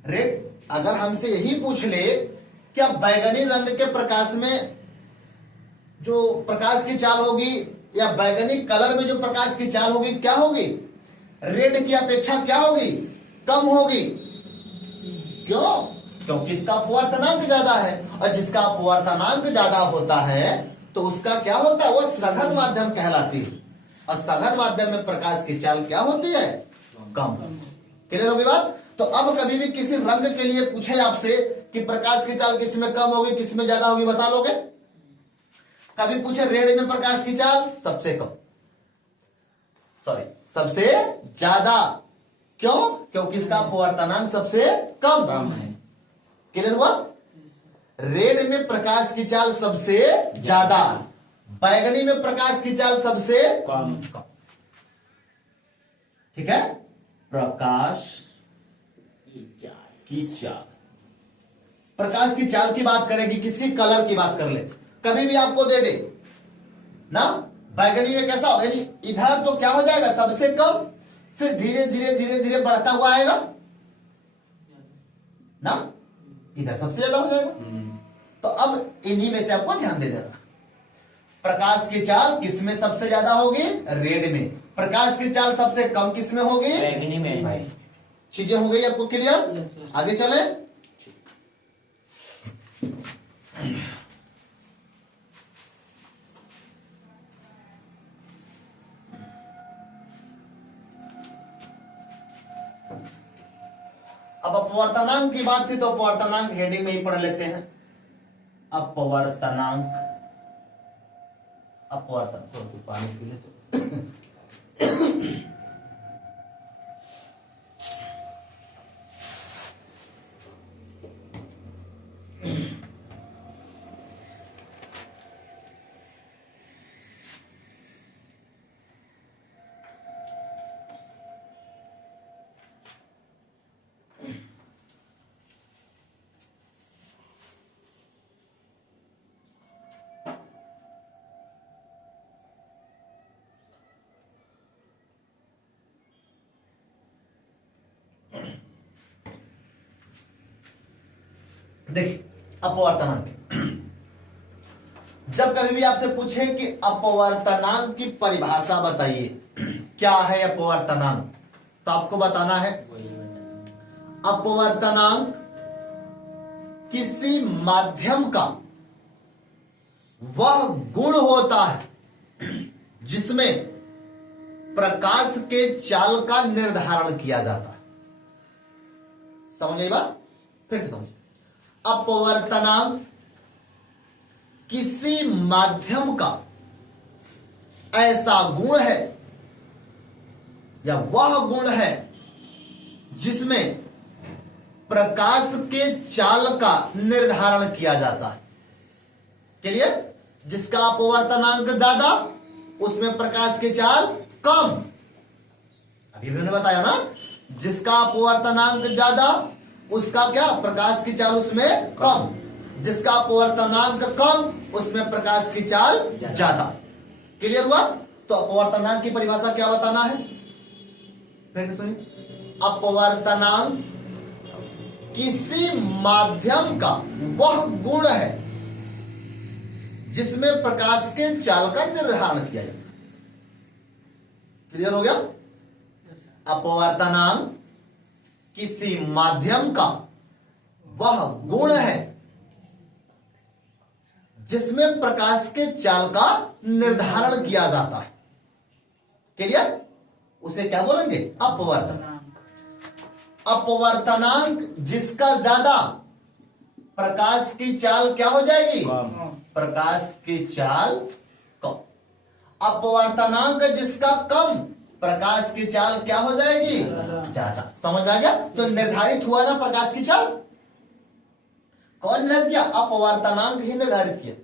रेड, अगर हमसे यही पूछ ले क्या बैगनी रंग के प्रकाश में जो प्रकाश की चाल होगी या बैगनी कलर में जो प्रकाश की चाल होगी क्या होगी? रेड की अपेक्षा क्या होगी? कम होगी। क्यों? क्योंकि इसका अपवर्तनांक ज्यादा है, और जिसका अपवर्तनांक ज्यादा होता है तो उसका क्या होता है? वो सघन माध्यम कहलाती है, और सघन माध्यम में प्रकाश की चाल क्या होती है? कम। क्लियर होगी बात? तो अब कभी भी किसी रंग के लिए पूछे आपसे कि प्रकाश की चाल किस में कम होगी, किस में ज्यादा होगी, बता लोगे? कभी पूछे रेड में प्रकाश की चाल सबसे कम, सॉरी सबसे ज्यादा। क्यों? क्योंकि इसका अपवर्तनांक सबसे कम है। क्लियर हुआ? रेड में प्रकाश की चाल सबसे ज्यादा, बैगनी में प्रकाश की चाल सबसे कम। ठीक है? प्रकाश की चाल, प्रकाश की चाल की बात करेगी, किसकी? कलर की बात कर ले। कभी भी आपको दे दे ना, बैगनी में कैसा होगा? इधर तो क्या हो जाएगा? सबसे कम, फिर धीरे धीरे धीरे धीरे बढ़ता हुआ आएगा ना, इधर सबसे ज्यादा हो जाएगा। तो अब इन्हीं में से आपको ध्यान दे देना, प्रकाश की चाल किसमें सबसे ज्यादा होगी? रेड में। प्रकाश की चाल सबसे कम किसमें होगी? बैगनी में। चीजें हो गई आपको क्लियर? आगे चले। अपवर्तनांक की बात थी तो अपवर्तनांक हेडिंग में ही पढ़ लेते हैं। अपवर्तनांक, अपवर्तन, तो पानी पी लेते। देखिए अपवर्तनांक, जब कभी भी आपसे पूछे कि अपवर्तनांक की परिभाषा बताइए, क्या है अपवर्तनांक, तो आपको बताना है अपवर्तनांक किसी माध्यम का वह गुण होता है जिसमें प्रकाश के चाल का निर्धारण किया जाता है। समझ बात, फिर समझ। अपवर्तनांक किसी माध्यम का ऐसा गुण है या वह गुण है जिसमें प्रकाश के चाल का निर्धारण किया जाता है। क्लियर? जिसका अपवर्तनांक ज्यादा उसमें प्रकाश की चाल कम। अभी मैंने बताया ना, जिसका अपवर्तनांक ज्यादा उसका क्या, प्रकाश की चाल उसमें कम। जिसका अपवर्तनांक कम उसमें प्रकाश की चाल ज्यादा। क्लियर हुआ? तो अपवर्तनांक की परिभाषा क्या बताना है, फिर सुनिए। अपवर्तनांक किसी माध्यम का वह गुण है जिसमें प्रकाश के चाल का निर्धारण किया जाता है। क्लियर हो गया? अपवर्तनांक किसी माध्यम का वह गुण है जिसमें प्रकाश के चाल का निर्धारण किया जाता है। क्लियर? उसे क्या बोलेंगे? अपवर्तनांक। अपवर्तनांक जिसका ज्यादा प्रकाश की चाल क्या हो जाएगी? प्रकाश की चाल कम। अपवर्तनांक जिसका कम प्रकाश की चाल क्या हो जाएगी? ज्यादा। समझ में आ गया? तो निर्धारित हुआ ना प्रकाश की चाल, कौन निर्धारित किया? अपवर्तनांक ही निर्धारित किया।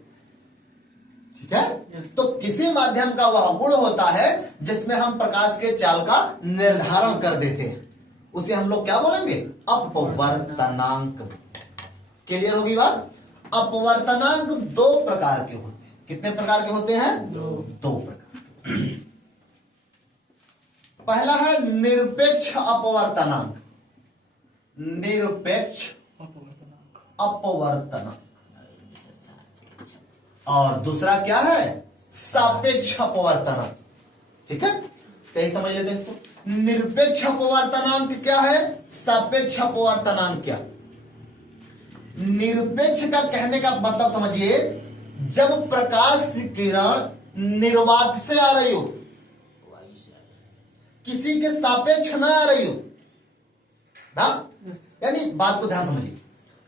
ठीक है? तो किसी माध्यम का वह गुण होता है जिसमें हम प्रकाश के चाल का निर्धारण कर देते हैं, उसे हम लोग क्या बोलेंगे? अपवर्तनांक। क्लियर होगी बात? अपवर्तनांक दो प्रकार के होते हैं। कितने प्रकार के होते हैं? दो प्रकार। पहला है निरपेक्ष अपवर्तनांक। निरपेक्ष अपवर्तनांक। और दूसरा क्या है? सापेक्ष अपवर्तनांक। ठीक है? तो यही समझ लेते हैं इसको। निरपेक्ष अपवर्तनांक क्या है, सापेक्ष अपवर्तनांक क्या? निरपेक्ष का कहने का मतलब समझिए, जब प्रकाश की किरण निर्वात से आ रही हो, किसी के सापेक्ष ना आ रही हो ना, यानी बात को ध्यान समझिए।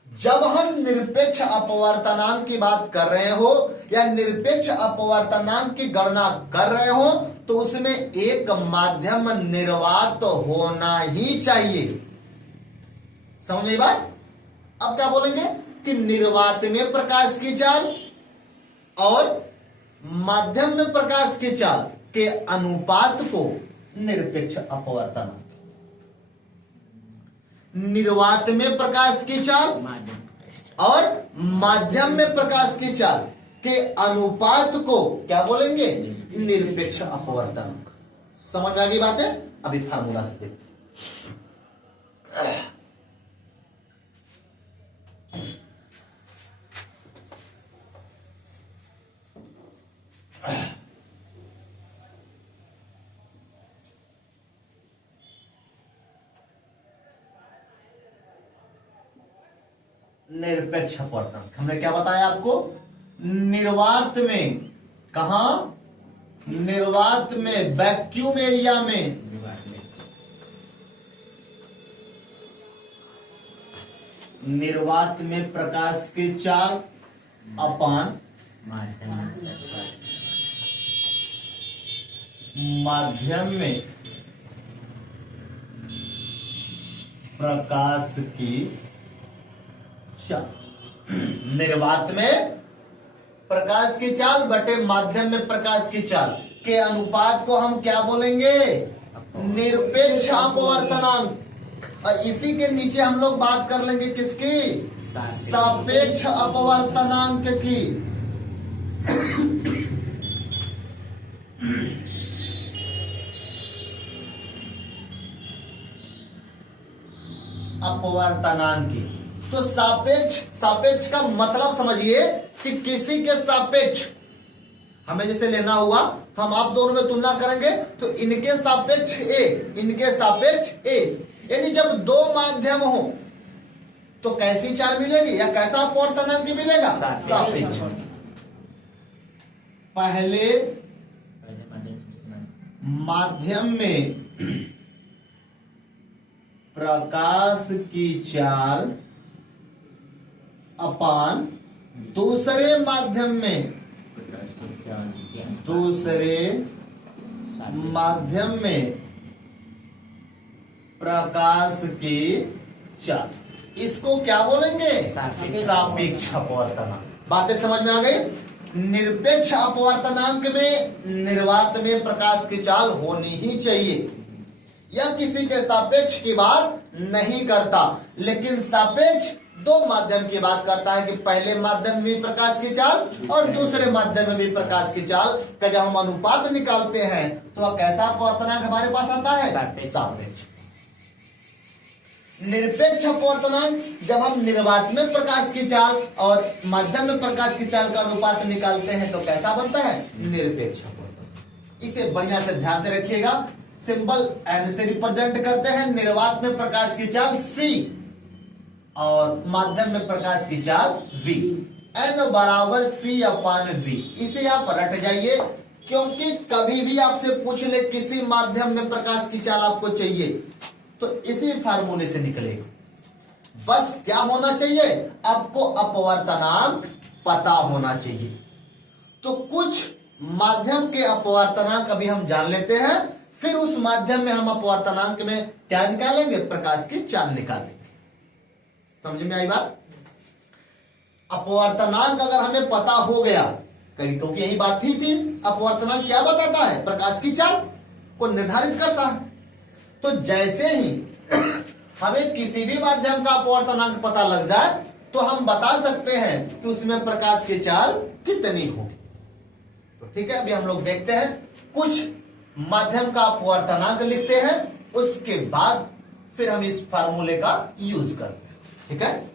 जब हम निरपेक्ष अपवर्तनांक की बात कर रहे हो या निरपेक्ष अपवर्तनांक की गणना कर रहे हो तो उसमें एक माध्यम निर्वात होना ही चाहिए। समझ आई बात? अब क्या बोलेंगे कि निर्वात में प्रकाश की चाल और माध्यम में प्रकाश की चाल के अनुपात को निरपेक्ष अपवर्तनांक। निर्वात में प्रकाश की चाल और माध्यम में प्रकाश की चाल के अनुपात को क्या बोलेंगे? निरपेक्ष अपवर्तनांक। समझ आ गई बात है? अभी फार्मूला से देखते। निरपेक्ष अपवर्तनांक हमने क्या बताया आपको? निर्वात में, कहा? निर्वात में, वैक्यूम एरिया में निर्वात में प्रकाश की चाल अपान माध्यम में प्रकाश की चाल। निर्वात में प्रकाश की चाल बटे माध्यम में प्रकाश की चाल के अनुपात को हम क्या बोलेंगे? निरपेक्ष अपवर्तनांक। और इसी के नीचे हम लोग बात कर लेंगे किसकी? सापेक्ष अपवर्तनांक की। अपवर्तनांक की। तो सापेक्ष का मतलब समझिए कि किसी के सापेक्ष हमें जैसे लेना हुआ तो हम आप दोनों में तुलना करेंगे तो इनके सापेक्ष ए, यानी जब दो माध्यम हो तो कैसी चाल मिलेगी या कैसा अपवर्तनांक मिलेगा? सापेक्ष। पहले माध्यम में प्रकाश की चाल अपान दूसरे माध्यम में प्रकाश की चाल, इसको क्या बोलेंगे? सापेक्ष अपवर्तनांक। बातें समझ में आ गई? निरपेक्ष अपवर्तनांक में निर्वात में प्रकाश की चाल होनी ही चाहिए। यह किसी के सापेक्ष की बात नहीं करता, लेकिन सापेक्ष दो माध्यम की बात करता है कि पहले माध्यम में भी प्रकाश की चाल और दूसरे माध्यम में भी प्रकाश की चाल का जब हम अनुपात निकालते हैं तो वह कैसा अपवर्तनांक हमारे पास आता है? सापेक्ष। निरपेक्ष अपवर्तनांक जब हम निर्वात में प्रकाश की चाल और माध्यम में प्रकाश की चाल का अनुपात निकालते हैं तो कैसा बनता है? निरपेक्ष अपवर्तनांक। इसे बढ़िया से ध्यान से रखिएगा। सिंबल एन से रिप्रेजेंट करते हैं। निर्वात में प्रकाश की चाल C और माध्यम में प्रकाश की चाल V। N बराबर C अपान V। इसे आप रट जाइए, क्योंकि कभी भी आपसे पूछ ले किसी माध्यम में प्रकाश की चाल आपको चाहिए तो इसी फार्मूले से निकलेगा। बस क्या होना चाहिए? आपको अपवर्तनांक पता होना चाहिए। तो कुछ माध्यम के अपवर्तनांक अभी हम जान लेते हैं, फिर उस माध्यम में हम अपवर्तनांक में क्या निकालेंगे? प्रकाश की चाल निकालेंगे। समझ में आई बात? अपवर्तनांक अगर हमें पता हो गया, क्योंकि यही बात थी अपवर्तनांक क्या बताता है? प्रकाश की चाल को निर्धारित करता है। तो जैसे ही हमें किसी भी माध्यम का अपवर्तनांक पता लग जाए तो हम बता सकते हैं कि उसमें प्रकाश की चाल कितनी होगी। तो ठीक है, अभी हम लोग देखते हैं, कुछ माध्यम का अपवर्तनांक लिखते हैं, उसके बाद फिर हम इस फार्मूले का यूज करते हैं। ठीक है,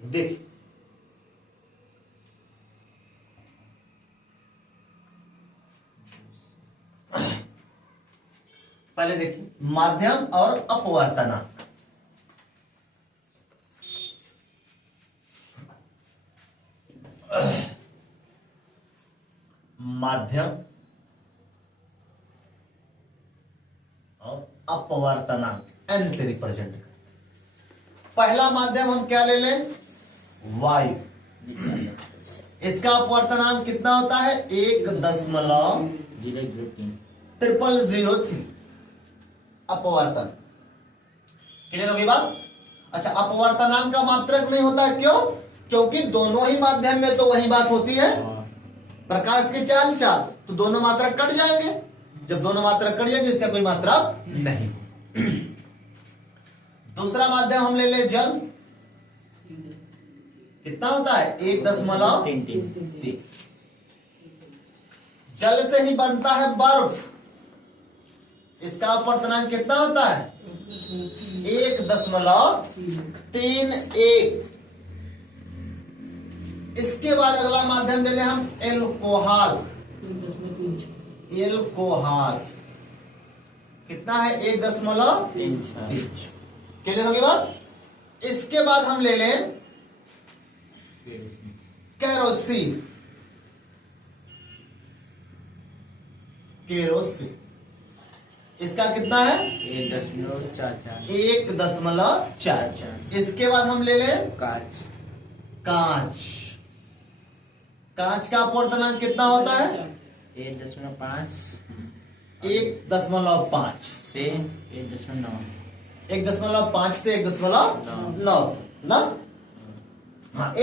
देखिए पहले देखिए माध्यम और अपवर्तनांक। माध्यम और अपवर्तनांक एन से रिप्रेजेंट कर। पहला माध्यम हम क्या ले लें? वायु। इसका अपवर्तनांक कितना होता है? 1.0003 अपवर्तन। क्लियर होगी बात? अच्छा, अपवर्तनांक का मात्रक नहीं होता, क्यों? क्योंकि दोनों ही माध्यम में तो वही बात होती है, प्रकाश की चाल तो दोनों मात्रक कट जाएंगे। जब दोनों मात्रक कट जाएंगे इसका कोई मात्रक नहीं। दूसरा माध्यम हम ले ले जल। कितना होता है? 1.3। जल से ही बनता है बर्फ। इसका अपवर्तनांक कितना होता है? 1.31। इसके बाद अगला माध्यम ले लें हम एल्कोहल। कितना है 1.36। क्लियर होगी बात। इसके बाद हम ले लें केरोसिन। केरोसिन इसका कितना है 1.44। इसके बाद हम ले लें कांच। कांच। कांच का अपवर्तनांक कितना होता है 1.5 1.5 से 1.9। 1.5 से 1.9 ना। हाँ,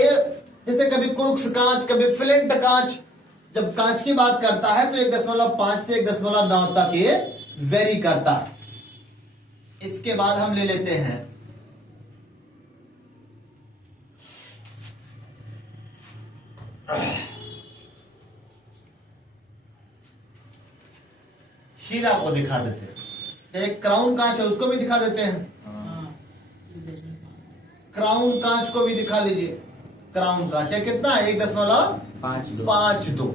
जैसे कभी क्रूक्स कांच, कभी फ्लिंट कांच, जब कांच की बात करता है तो 1.5 से 1.9 तक ये वेरी करता है। इसके बाद हम ले लेते हैं हीरा को दिखा देते हैं। एक क्राउन कांच है उसको भी दिखा देते हैं। क्राउन कांच को भी दिखा लीजिए। क्राउन कांच है कितना है 1.52।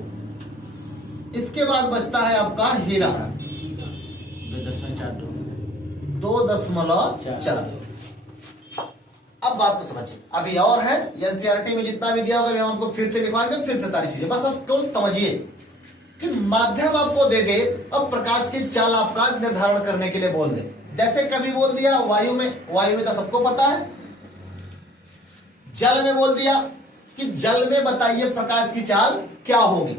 इसके बाद बचता है आपका हीरा 2.4। अब बात को समझिए। अभी और है एनसीईआरटी में जितना भी दिया होगा हम आपको फिर से लिखवाएंगे, फिर से सारी चीजें। बस आप केवल समझिए कि माध्यम आपको दे दे, अब प्रकाश की चाल आपका निर्धारण करने के लिए बोल दे। जैसे कभी बोल दिया वायु में तो सबको पता है। जल में बोल दिया कि जल में बताइए प्रकाश की चाल क्या होगी।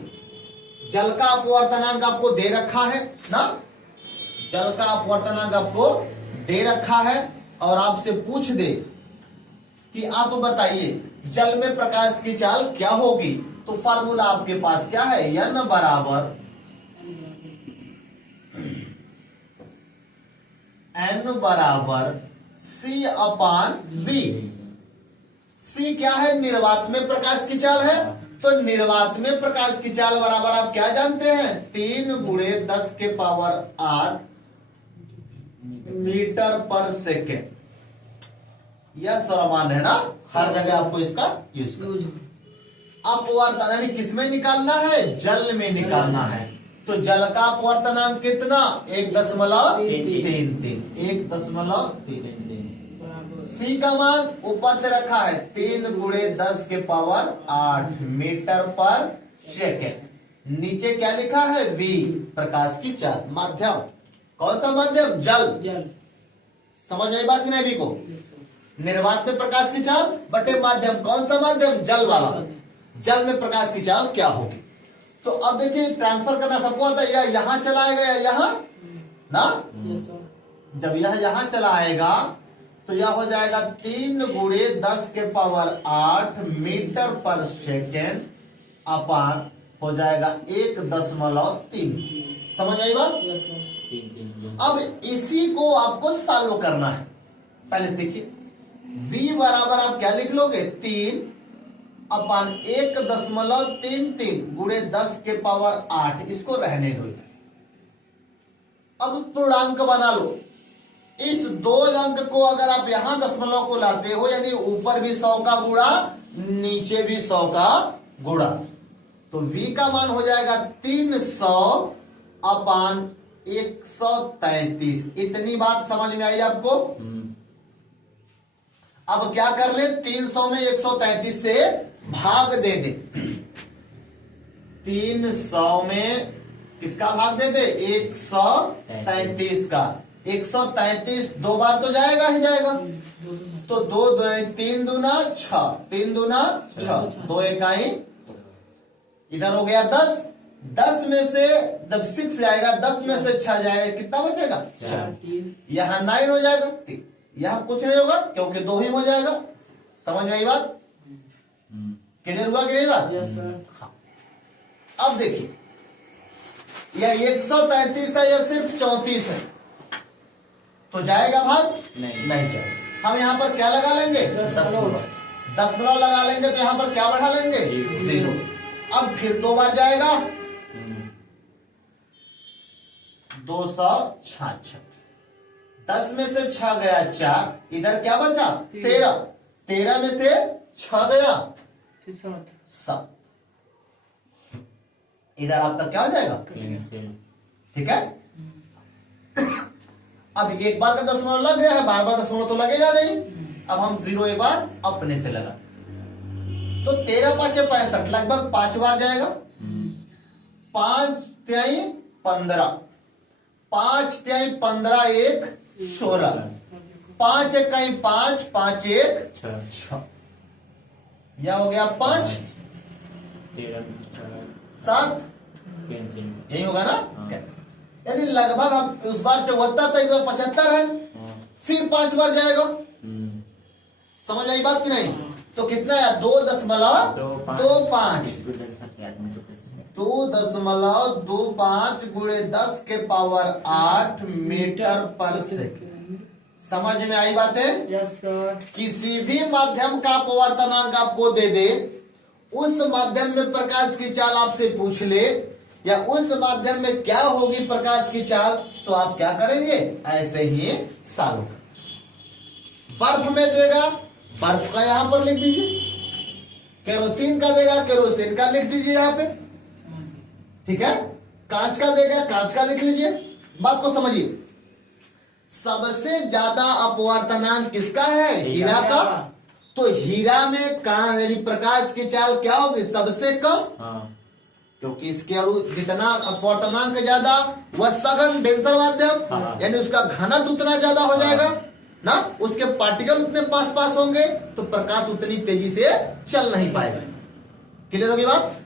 जल का अपवर्तनांक आपको दे रखा है ना, जल का अपवर्तनांक आपको दे रखा है और आपसे पूछ दे कि आप बताइए जल में प्रकाश की चाल क्या होगी, तो फार्मूला आपके पास क्या है n बराबर C/V। C क्या है निर्वात में प्रकाश की चाल है, तो निर्वात में प्रकाश की चाल बराबर आप क्या जानते हैं 3 × 10⁸ मीटर पर सेकेंड। यह सर्वमान्य है ना, हर जगह आपको इसका यूज करना। अपवर्तन किसमें निकालना है, जल में निकालना है। तो जल का अपवर्तनांक कितना 1.33। सी का मान ऊपर से रखा है 3 × 10⁸ मीटर पर सेकेंड। नीचे क्या लिखा है V प्रकाश की चाल। माध्यम कौन सा माध्यम, जल। समझ आई बात कि नहीं? V को निर्वात में प्रकाश की चाल बटे माध्यम, कौन सा माध्यम, जल वाला। जल में प्रकाश की चाल क्या होगी। तो अब देखिए ट्रांसफर करना सबको आता है, या यहां चला आएगा या यहां ना। जब यह यहां चला आएगा तो यह हो जाएगा 3 × 10⁸ मीटर पर सेकेंड अपान हो जाएगा 1.3। समझ आई बात। अब इसी को आपको सॉल्व करना है। पहले देखिए V बराबर आप क्या लिख लोगे 3/1.33 × 10⁸ इसको रहने दो। अब पूर्णांक बना लो। इस 2 अंक को अगर आप यहां दशमलव को लाते हो, यानी ऊपर भी 100 का गुणा नीचे भी 100 का गुणा, तो V का मान हो जाएगा 300/133। इतनी बात समझ में आई आपको। अब क्या कर ले 300 में 133 से भाग दे दे। 300 में किसका भाग दे दे 133 का। 133 2 बार तो जाएगा ही जाएगा, तो 2 3 दूना 6, 3 दूना 6, 2 इकाई इधर हो गया 10। 10 में से जब 6 जाएगा 10 में से 6 जाएगा, कितना बचेगा 4। यहाँ 9 हो जाएगा, यहाँ कुछ नहीं होगा क्योंकि 2 ही हो जाएगा। समझ में आई बात, क्लियर हुआ कि नहीं बात। हाँ। अब देखिए यह 133 है या सिर्फ 34 है, तो जाएगा भाग नहीं जाएगा। हम यहाँ पर क्या लगा लेंगे दशमलव लगा लेंगे, तो यहाँ पर क्या बढ़ा लेंगे 0। अब फिर 2 बार जाएगा 266। 10 में से 6 गया 4, इधर क्या बचा 13। 13 में से 6 गया 7, इधर आपका क्या हो जाएगा, ठीक है। अब एक बार का दशमलव लग गया है, बार बार दशमलव तो लगेगा नहीं। अब हम 0 एक बार अपने से लगा, तो 13 5 65 लगभग 5 बार जाएगा। 5 तिहाई 15, 5 तिहाई 15 1 16, 5 इकाई 5, 5 1 6, यह हो गया 5 7, यही होगा ना। यानी लगभग अब उस बार 74 था, इस बार 75 है, फिर 5 बार जाएगा। समझ आई बात कि नहीं? तो कितना है? 2.25 2.25 गुणे 10 के पावर 8 मीटर पर सेकंड। समझ में आई बातें? Yes sir. किसी भी माध्यम का अपवर्तनांक आपको दे दे, उस माध्यम में प्रकाश की चाल आपसे पूछ ले, या उस माध्यम में क्या होगी प्रकाश की चाल, तो आप क्या करेंगे? ऐसे ही सॉल्व करेंगे। बर्फ में देगा, बर्फ का यहां पर लिख दीजिए। केरोसिन का देगा, केरोसिन का लिख दीजिए यहां पे, ठीक है। कांच का देगा, कांच का लिख लीजिए। बात को समझिए, सबसे ज्यादा अपवर्तनांक किसका है? हीरा का। तो हीरा में यानी प्रकाश की चाल क्या होगी? सबसे कम, क्योंकि इसके जितना अपवर्तनांक ज्यादा वह सघन डेंसर माध्यम, यानी उसका घनत्व उतना ज्यादा हो जाएगा ना, उसके पार्टिकल उतने पास पास होंगे, तो प्रकाश उतनी तेजी से चल नहीं पाएगा। क्लियर होगी बात?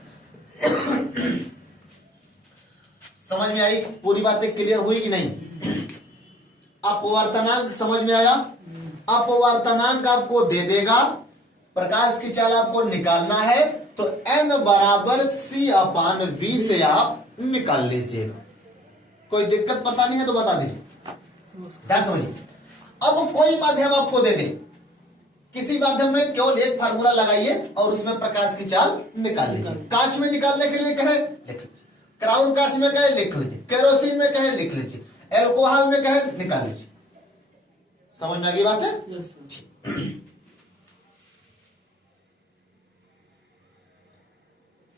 समझ में आई? पूरी बातें क्लियर हुई कि नहीं? अपवर्तनांक समझ में आया? अपवर्तनांक आपको दे देगा, प्रकाश की चाल आपको निकालना है, तो n बराबर C/V से आप निकाल लीजिएगा। कोई दिक्कत परेशानी है तो बता दीजिए, ध्यान समझिए। अब कोई माध्यम आपको दे दे, किसी माध्यम में केवल एक फार्मूला लगाइए और उसमें प्रकाश की चाल निकाल लीजिए। कांच में निकालने के लिए कहे लिख लीजिए, क्राउन कांच में कहे लिख लीजिए, केरोसिन में कहे लिख लीजिए, एल्कोहल में कहे निकाल लीजिए। समझ में आ गई बात है? Yes sir.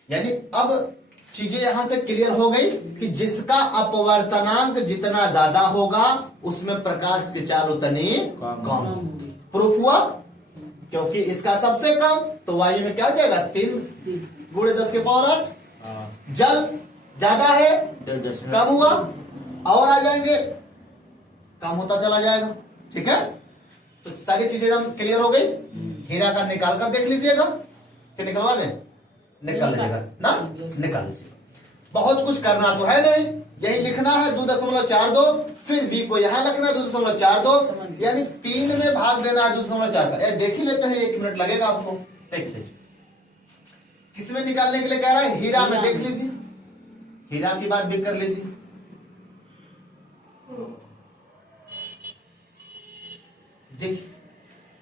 यानी अब चीजें यहां से क्लियर हो गई कि जिसका अपवर्तनांक जितना ज्यादा होगा उसमें प्रकाश की चाल उतनी कम होगी। प्रूफ हुआ? क्योंकि इसका सबसे कम, तो वायु में क्या हो जाएगा? 3 गुणे 10 के पावर 8। जल ज्यादा है, कम हुआ, और आ जाएंगे, कम होता चला जाएगा। ठीक है, तो सारी चीजें हम क्लियर हो गई। हीरा का निकाल कर देख लीजिएगा, कि निकलवा दें? निकल लीजिएगा ना, निकाल लीजिएगा। बहुत कुछ करना तो है नहीं, यही लिखना है 2.42, फिर v को यहां लिखना है 2.42, यानी 3 में भाग देना है 2.4 का। देख ही लेते हैं, 1 मिनट लगेगा आपको, देख लीजिए। किसमें निकालने के लिए कह रहा है? हीरा में। देख लीजिए, हीरा की बात भी कर लीजिए। देखिए,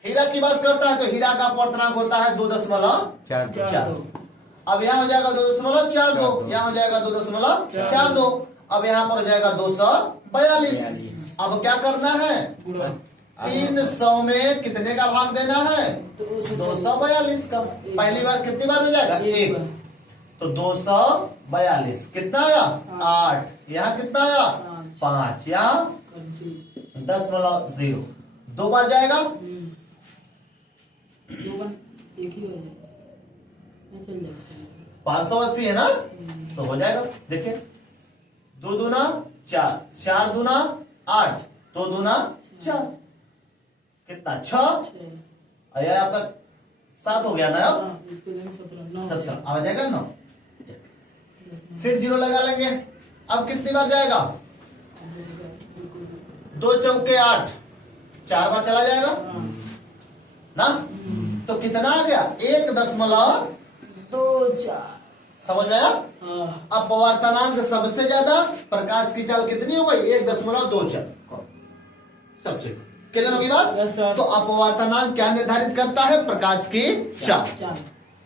हीरा की बात करता है तो हीरा का अपवर्तनांक होता है 2.42। अब यहाँ हो जाएगा 2.42, यहाँ हो जाएगा 2.42, अब यहाँ पर हो जाएगा 242। अब क्या करना है? 300 में कितने का भाग देना है? 242 का। पहली बार कितनी बार हो जाएगा? 1। तो 242 कितना आया? 8। यहाँ कितना आया? 5। यहाँ 10.0, 2 बार जाएगा। एक ही हो जाएगा, चल जाएगा। 580 है ना, तो हो जाएगा। देखिए, 2 दूना 4, 4 दूना 8, 2 दूना 4, कितना? 6। यार आपका 7 हो गया ना? अब 17 आ जाएगा 9, फिर 0 लगा लेंगे। अब कितनी बार जाएगा? 2 चौके 8, 4 बार चला जाएगा ना, तो कितना आ गया? 1.24। समझ में आया? अपवर्तनांक सबसे ज्यादा, प्रकाश की चाल कितनी हो गई? 1.24। सबसे क्लियर होगी बात? तो अपवर्तनांक क्या निर्धारित करता है? प्रकाश की चाल।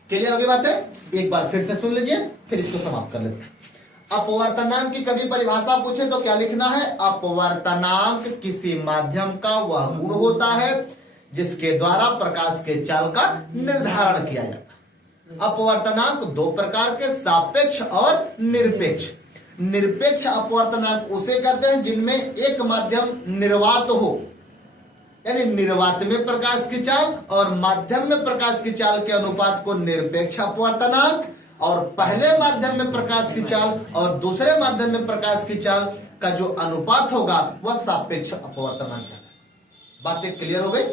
क्लियर होगी बात है? एक बार फिर से सुन लीजिए, फिर इसको समाप्त कर लेते हैं। अपवर्तनांक की कभी परिभाषा पूछे तो क्या लिखना है? अपवर्तनांक किसी माध्यम का वह गुण होता है जिसके द्वारा प्रकाश के चाल का निर्धारण किया जाता है। अपवर्तनांक 2 प्रकार के, सापेक्ष और निरपेक्ष। निरपेक्ष अपवर्तनांक उसे कहते हैं जिनमें एक माध्यम निर्वात हो, यानी निर्वात में प्रकाश की चाल और माध्यम में प्रकाश की चाल के अनुपात को निरपेक्ष अपवर्तनांक, और पहले माध्यम में प्रकाश की चाल और दूसरे माध्यम में प्रकाश की चाल का जो अनुपात होगा वह सापेक्ष अपवर्तनांक है। बातें क्लियर हो गई?